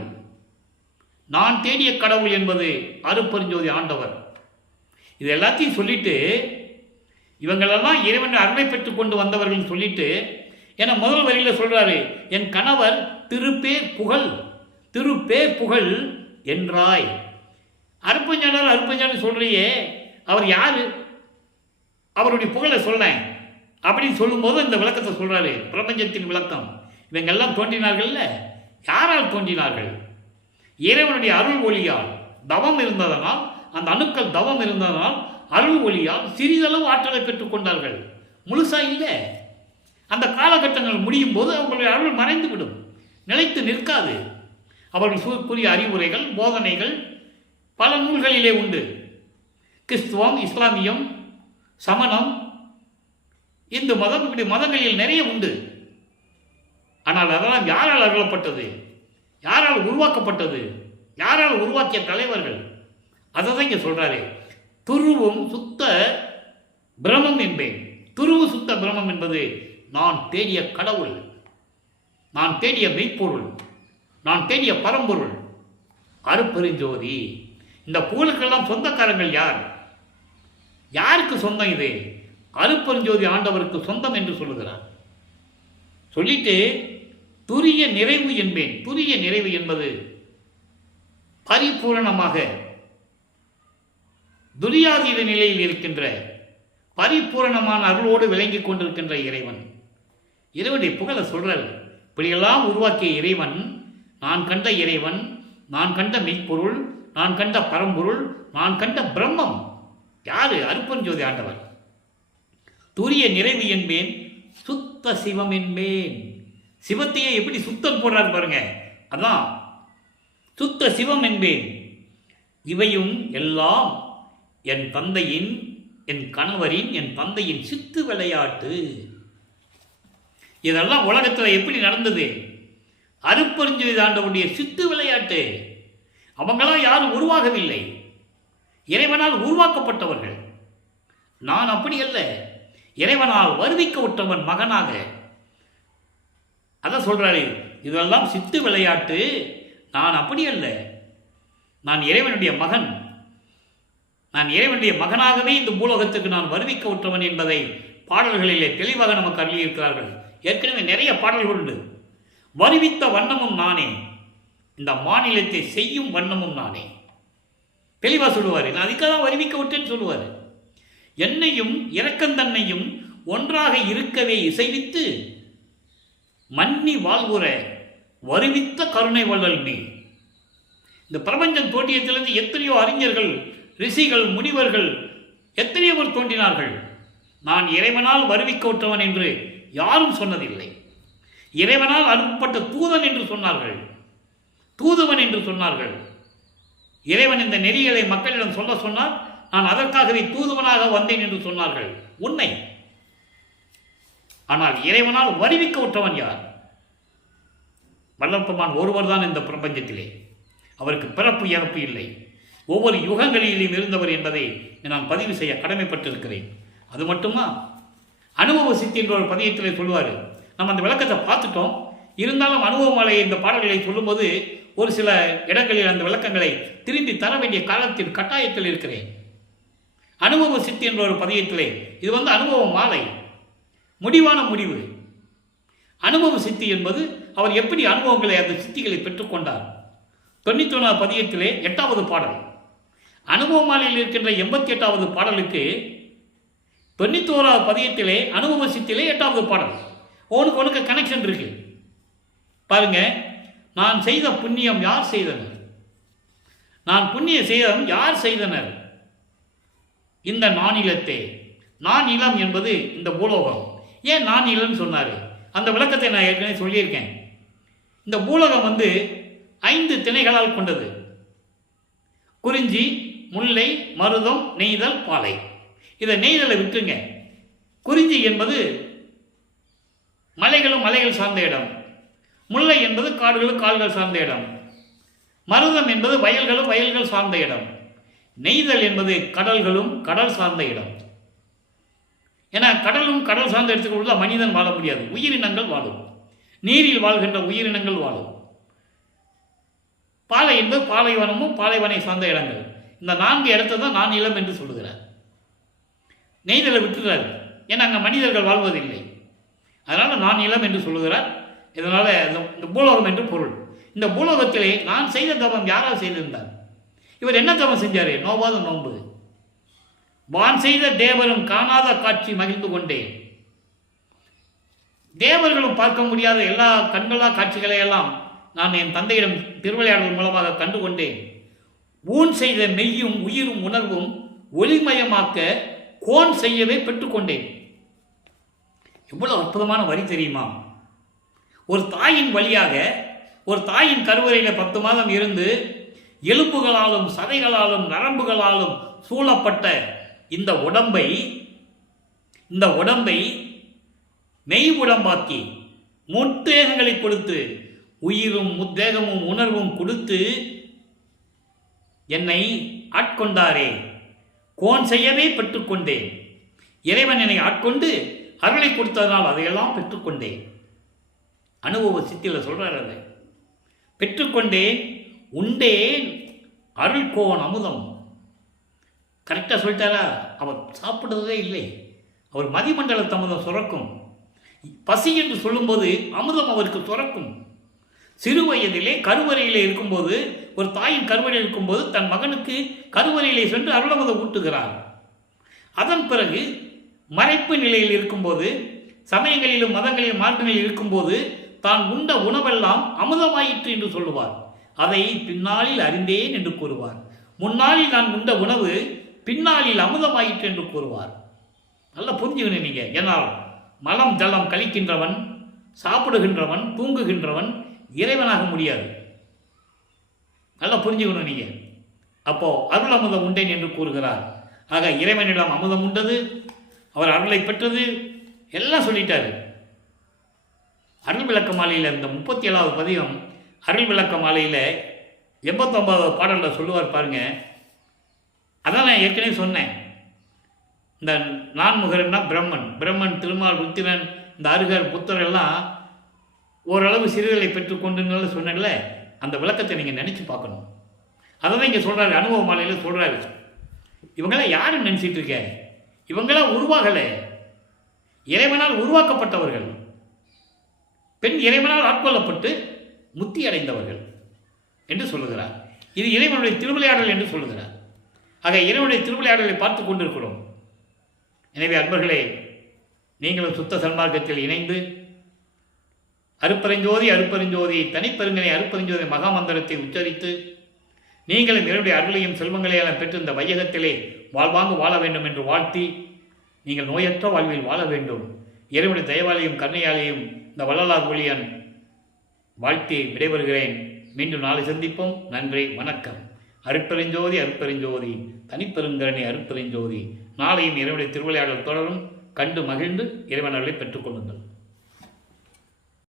நான் தேடிய கடவுள் என்பது அருட்பெருஞ்சோதி ஆண்டவர். இது எல்லாத்தையும் சொல்லிட்டு, இவங்களெல்லாம் இறைவன் அருளை பெற்று கொண்டு வந்தவர்கள் சொல்லிட்டு, ஏன்னா முதல் வரியில் சொல்றாரு, என் கணவர் திருப்பேர் புகழ், திருப்பேர் புகழ் என்றாய். அருட்பெருஞ்சோதி அருட்பெருஞ்சோதி சொல்றியே, அவர் யாரு? அவருடைய புகழை சொல்லேன் அப்படின்னு சொல்லும்போது இந்த விளக்கத்தை சொல்றாரு. பிரபஞ்சத்தின் விளக்கம். இவங்கெல்லாம் தோன்றினார்கள்ல, யாரால் தோன்றினார்கள்? இறைவனுடைய அருள் ஒளியால். தவம் இருந்ததனால், அந்த அணுக்கள் தவம் இருந்ததனால் அருள் ஒளியால் சிறிதளவு ஆற்றலை பெற்றுக்கொண்டார்கள். முழுசா இல்லை. அந்த காலகட்டங்கள் முடியும் போது அவங்களுடைய அருள் மறைந்துவிடும், நிலைத்து நிற்காது. அவர்கள் கூறிய அறிவுரைகள், போதனைகள் பல நூல்களிலே உண்டு. கிறிஸ்துவம், இஸ்லாமியம், சமணம், இந்து மதம், இப்படி மதங்களில் நிறைய உண்டு. ஆனால் அதெல்லாம் யாரால் அருளப்பட்டது? யாரால் உருவாக்கப்பட்டது? யாரால் உருவாக்கிய தலைவர்கள்? அதை தான் இங்கே சொல்றாரு. துருவும் சுத்த பிரமம் என்பேன். துருவு சுத்த பிரமம் என்பது நான் தேடிய கடவுள், நான் தேடிய மெய்ப்பொருள், நான் தேடிய பரம்பொருள் அருட்பெருஞ்சோதி. இந்த புகழுக்கெல்லாம் சொந்தக்காரங்கள் யார்? யாருக்கு சொந்தம் இது? அருட்பெருஞ்சோதி ஆண்டவருக்கு சொந்தம் என்று சொல்லுகிறார். சொல்லிட்டு துரிய நிறைவு என்பேன். துரிய நிறைவு என்பது பரிபூரணமாக துரியாதீத நிலையில் இருக்கின்ற பரிபூரணமான அருளோடு விளங்கிக் கொண்டிருக்கின்ற இறைவன். இறைவனுடைய புகழை சொல்றார். இப்படியெல்லாம் உருவாக்கிய இறைவன், நான் கண்ட இறைவன், நான் கண்ட மெய்ப்பொருள், நான் கண்ட பரம்பொருள், நான் கண்ட பிரம்மம். யாரு? அருட்பெருஞ்சோதி ஆண்டவர். துரிய நிறைவு என்பேன், சுத்த சிவம் என்பேன். சிவத்தையே எப்படி சுத்தம் போடுறார் பாருங்க. அதான் சுத்த சிவம் என்பேன். இவையும் எல்லாம் என் தந்தையின், என் கணவரின், என் தந்தையின் சித்து விளையாட்டு. இதெல்லாம் உலகத்தில் எப்படி நடந்தது? அருட்பெருஞ்சோதி ஆண்டவருடைய சித்து விளையாட்டு. அவங்களாம் யாரும் உருவாகவில்லை, இறைவனால் உருவாக்கப்பட்டவர்கள். நான் அப்படி அல்ல, இறைவனால் வருவிக்க விட்டவன் மகனாக. அதான் சொல்றாரு, இதெல்லாம் சித்து விளையாட்டு. நான் அப்படி அல்ல, நான் இறைவனுடைய மகன். நான் இறைவனுடைய மகனாகவே இந்த பூலோகத்துக்கு நான் வருவிக்க விட்டவன் என்பதை பாடல்களிலே தெளிவாக நமக்கு அருளியிருக்கிறார்கள். ஏற்கனவே நிறைய பாடல்கள் உண்டு. வருவித்த வண்ணமும் நானே, இந்த மாநிலத்தை செய்யும் வண்ணமும் நானே. தெளிவாக சொல்லுவார். நான் அதுக்காக தான் வருவிக்க விட்டேன்னு சொல்லுவார். என்னையும் இரக்கந்தன்னையும் ஒன்றாக இருக்கவே இசைவித்து மன்னி வாழ்வுற வருவித்த கருணை வள்ளல் நீ. இந்த பிரபஞ்சம் தோன்றியத்திலிருந்து எத்தனையோ அறிஞர்கள், ரிஷிகள், முனிவர்கள் எத்தனையோ பேர் தோன்றினார்கள். நான் இறைவனால் வருவிக்க விட்டவன் என்று யாரும் சொன்னதில்லை. இறைவனால் அனுப்பப்பட்ட தூதன் என்று சொன்னார்கள், தூதுவன் என்று சொன்னார்கள். இறைவன் இந்த நெறிகளை மக்களிடம் சொல்ல சொன்னார். நான் அதற்காகவே தூதுவனாக வந்தேன் என்று சொன்னார்கள். உண்மை. ஆனால் இறைவனால் வருவிக்க விட்டவன் யார்? வல்லப்பெருமான் ஒருவர் தான் இந்த பிரபஞ்சத்திலே. அவருக்கு பிறப்பு இறப்பு இல்லை. ஒவ்வொரு யுகங்களிலும் இருந்தவர் என்பதை நான் பதிவு செய்ய கடமைப்பட்டிருக்கிறேன். அது மட்டுமா? அனுபவ சித்தி என்ற ஒரு பதியத்திலே சொல்லுவார். நம்ம அந்த விளக்கத்தை பார்த்துட்டோம். இருந்தாலும் அனுபவமலை இந்த பாடல்களை சொல்லும்போது ஒரு சில இடங்களில் அந்த விளக்கங்களை திரும்பி தர வேண்டிய காலத்தின் கட்டாயத்தில் இருக்கிறேன். அனுபவ சித்தி என்ற ஒரு பதியத்திலே இது அனுபவ மாலை, முடிவான முடிவு. அனுபவ சித்தி என்பது அவர் எப்படி அனுபவங்களை, அந்த சித்திகளை பெற்றுக்கொண்டார். 91வது பதியத்திலே 8வது பாடல். அனுபவமாலையில் இருக்கின்ற 88வது பாடலுக்கு 91வது பதியத்திலே அனுபவ சித்திலே 8வது பாடல். ஒன்று கனெக்ஷன் இருக்கு பாருங்க. நான் செய்த புண்ணியம் யார் செய்தனர்? நான் புண்ணிய செய்தம் யார் செய்தனர்? இந்த நானிலத்தே. நானிலம் என்பது இந்த பூலோகம். ஏன் நானிலம்னு சொன்னார்? அந்த விளக்கத்தை நான் ஏற்கனவே சொல்லியிருக்கேன். இந்த பூலோகம் 5 திணைகளால் கொண்டது. குறிஞ்சி, முல்லை, மருதம், நெய்தல், பாலை. இதை நெய்தலை விட்டுருங்க. குறிஞ்சி என்பது மலைகள் சார்ந்த இடம். முல்லை என்பது காடுகள் சார்ந்த இடம். மருதம் என்பது வயல்கள் சார்ந்த இடம். நெய்தல் என்பது கடல் சார்ந்த இடம். ஏன்னா கடல் சார்ந்த இடத்துக்குள்ள மனிதன் வாழ முடியாது. உயிரினங்கள் வாழும். நீரில் வாழ்கின்ற உயிரினங்கள் வாழும். பாலை என்பது பாலைவனமும் பாலைவனை சார்ந்த இடங்கள். இந்த 4 இடத்தை தான் நான் நிலம் என்று சொல்லுகிறார். நெய்தலை விட்டுறாரு. ஏன்னா அங்கே மனிதர்கள் வாழ்வதில்லை. அதனால் நான் நிலம் என்று சொல்லுகிறார். இதனால் இந்த பூலோகம் என்று பொருள். இந்த பூலோகத்திலே நான் செய்த தவம் யாரால் செய்திருந்தார்? இவர் என்ன தவம் செஞ்சார்? நோவாத நோன்பு. வான் செய்த தேவரும் காணாத காட்சி மகிழ்ந்து கொண்டேன். தேவர்களும் பார்க்க முடியாத எல்லா கண்களா காட்சிகளை எல்லாம் நான் என் தந்தையிடம் திருவிளையாடல் மூலமாக கண்டுகொண்டேன். ஊன் செய்த மெய்யும் உயிரும் உணர்வும் ஒளிமயமாக்க கோன் செய்யவே பெற்றுக்கொண்டேன். எவ்வளவு அற்புதமான வரி தெரியுமா? ஒரு தாயின் வழியாக, ஒரு தாயின் கருவறையில் 10 மாதம் இருந்து எலும்புகளாலும் சதைகளாலும் நரம்புகளாலும் சூழப்பட்ட இந்த உடம்பை மெய் உடம்பாக்கி முத்தேகங்களை கொடுத்து, உயிரும் முத்தேகமும் உணர்வும் கொடுத்து என்னை ஆட்கொண்டாரே. கோன் செய்யவே பெற்றுக்கொண்டேன். இறைவன் என்னை ஆட்கொண்டு அருளை கொடுத்ததனால் அதையெல்லாம் பெற்றுக்கொண்டேன். அனுபவ சித்தியில் சொல்றார். அதை பெற்றுக்கொண்டேன், உண்டேன் அருள் கோன் அமுதம். கரெக்டாக சொல்லிட்டாரா? அவர் சாப்பிடுறதே இல்லை. அவர் மதிமண்டலத்து அமுதம் சுரக்கும். பசி என்று சொல்லும்போது அமுதம் அவருக்கு சுரக்கும். சிறு வயதிலே கருவறையிலே இருக்கும்போது, ஒரு தாயின் கருவறையில் இருக்கும்போது தன் மகனுக்கு கருவறையிலே சென்று அருளமுதம் ஊட்டுகிறார். அதன் பிறகு மறைப்பு நிலையில் இருக்கும்போது, சமயங்களிலும் மதங்களிலும் மார்க்கங்களில் இருக்கும்போது தான் உண்ட உணவெல்லாம் அமுதமாயிற்று என்று சொல்லுவார். அதை பின்னாளில் அறிந்தேன் என்று கூறுவார். முன்னாளில் நான் உண்ட உணவு பின்னாளில் அமுதமாயிற்று என்று கூறுவார். நல்லா புரிஞ்சுக்கணும் நீங்க. ஏன்னால் மலம் ஜலம் கழிக்கின்றவன், சாப்பிடுகின்றவன், தூங்குகின்றவன் இறைவனாக முடியாது. நல்லா புரிஞ்சுக்கணும் நீங்க. அப்போ அருள் அமுதம் உண்டேன் என்று கூறுகிறார். ஆக இறைவனிடம் அமுதம் உண்டது, அவர் அருளை பெற்றது, எல்லாம் சொல்லிட்டாரு. அருள் விளக்க மாலையில் இந்த 37வது பதிகம் அருள் விளக்க மாலையில் 89வது பாடலில் சொல்லுவார் பாருங்க. அதான் நான் ஏற்கனவே சொன்னேன். இந்த நான்முகர்னா பிரம்மன், திருமால், ருத்திரன், இந்த அருகர், புத்தர் எல்லாம் ஓரளவு சிறுதலை பெற்றுக்கொண்டுன்னு சொன்னல. அந்த விளக்கத்தை நீங்கள் நினச்சி பார்க்கணும். அதை தான் இங்கே சொல்கிறாரு. அனுபவ மாலையில் சொல்கிறாரு. இவங்களாம் யாரும் நினச்சிட்டு இருக்க? இவங்களாம் உருவாகலை. இறைவனால் உருவாக்கப்பட்டவர்கள். பெண் இறைவனால் ஆட்கொள்ளப்பட்டு முத்தி அடைந்தவர்கள் என்று சொல்லுகிறார். இது இறைவனுடைய திருவிளையாடல் என்று சொல்லுகிறார். ஆக இறைவனுடைய திருவிளையாடலை பார்த்து கொண்டிருக்கிறோம். எனவே அன்பர்களே, நீங்களும் சுத்த சன்மார்க்கத்தில் இணைந்து அருப்பெருஞ்சோதி தனிப்பெருங்கனை அருப்பெருஞ்சோதி மகாமந்திரத்தை உச்சரித்து நீங்களும் இறைவனுடைய அருளையும் செல்வங்களையெல்லாம் பெற்று இந்த வையகத்திலே வாழ்வாங்கு வாழ வேண்டும் என்று வாழ்த்தி, நீங்கள் நோயற்ற வாழ்வில் வாழ வேண்டும். இறைவனுடைய தயவாலையும் கருணையாலையும் இந்த வள்ளலார் ஒளியன் வாழ்த்தி விடைபெறுகிறேன். மீண்டும் நாளை சந்திப்போம். நன்றி, வணக்கம். அருட்பெருஞ்சோதி தனிப்பெருங்கரணி அருட்பெருஞ்சோதி. நாளையும் இறைவனுடைய திருவிளையாடல் தொடரும். கண்டு மகிழ்ந்து இறைவன் அருளை பெற்றுக்கொள்ளுங்கள்.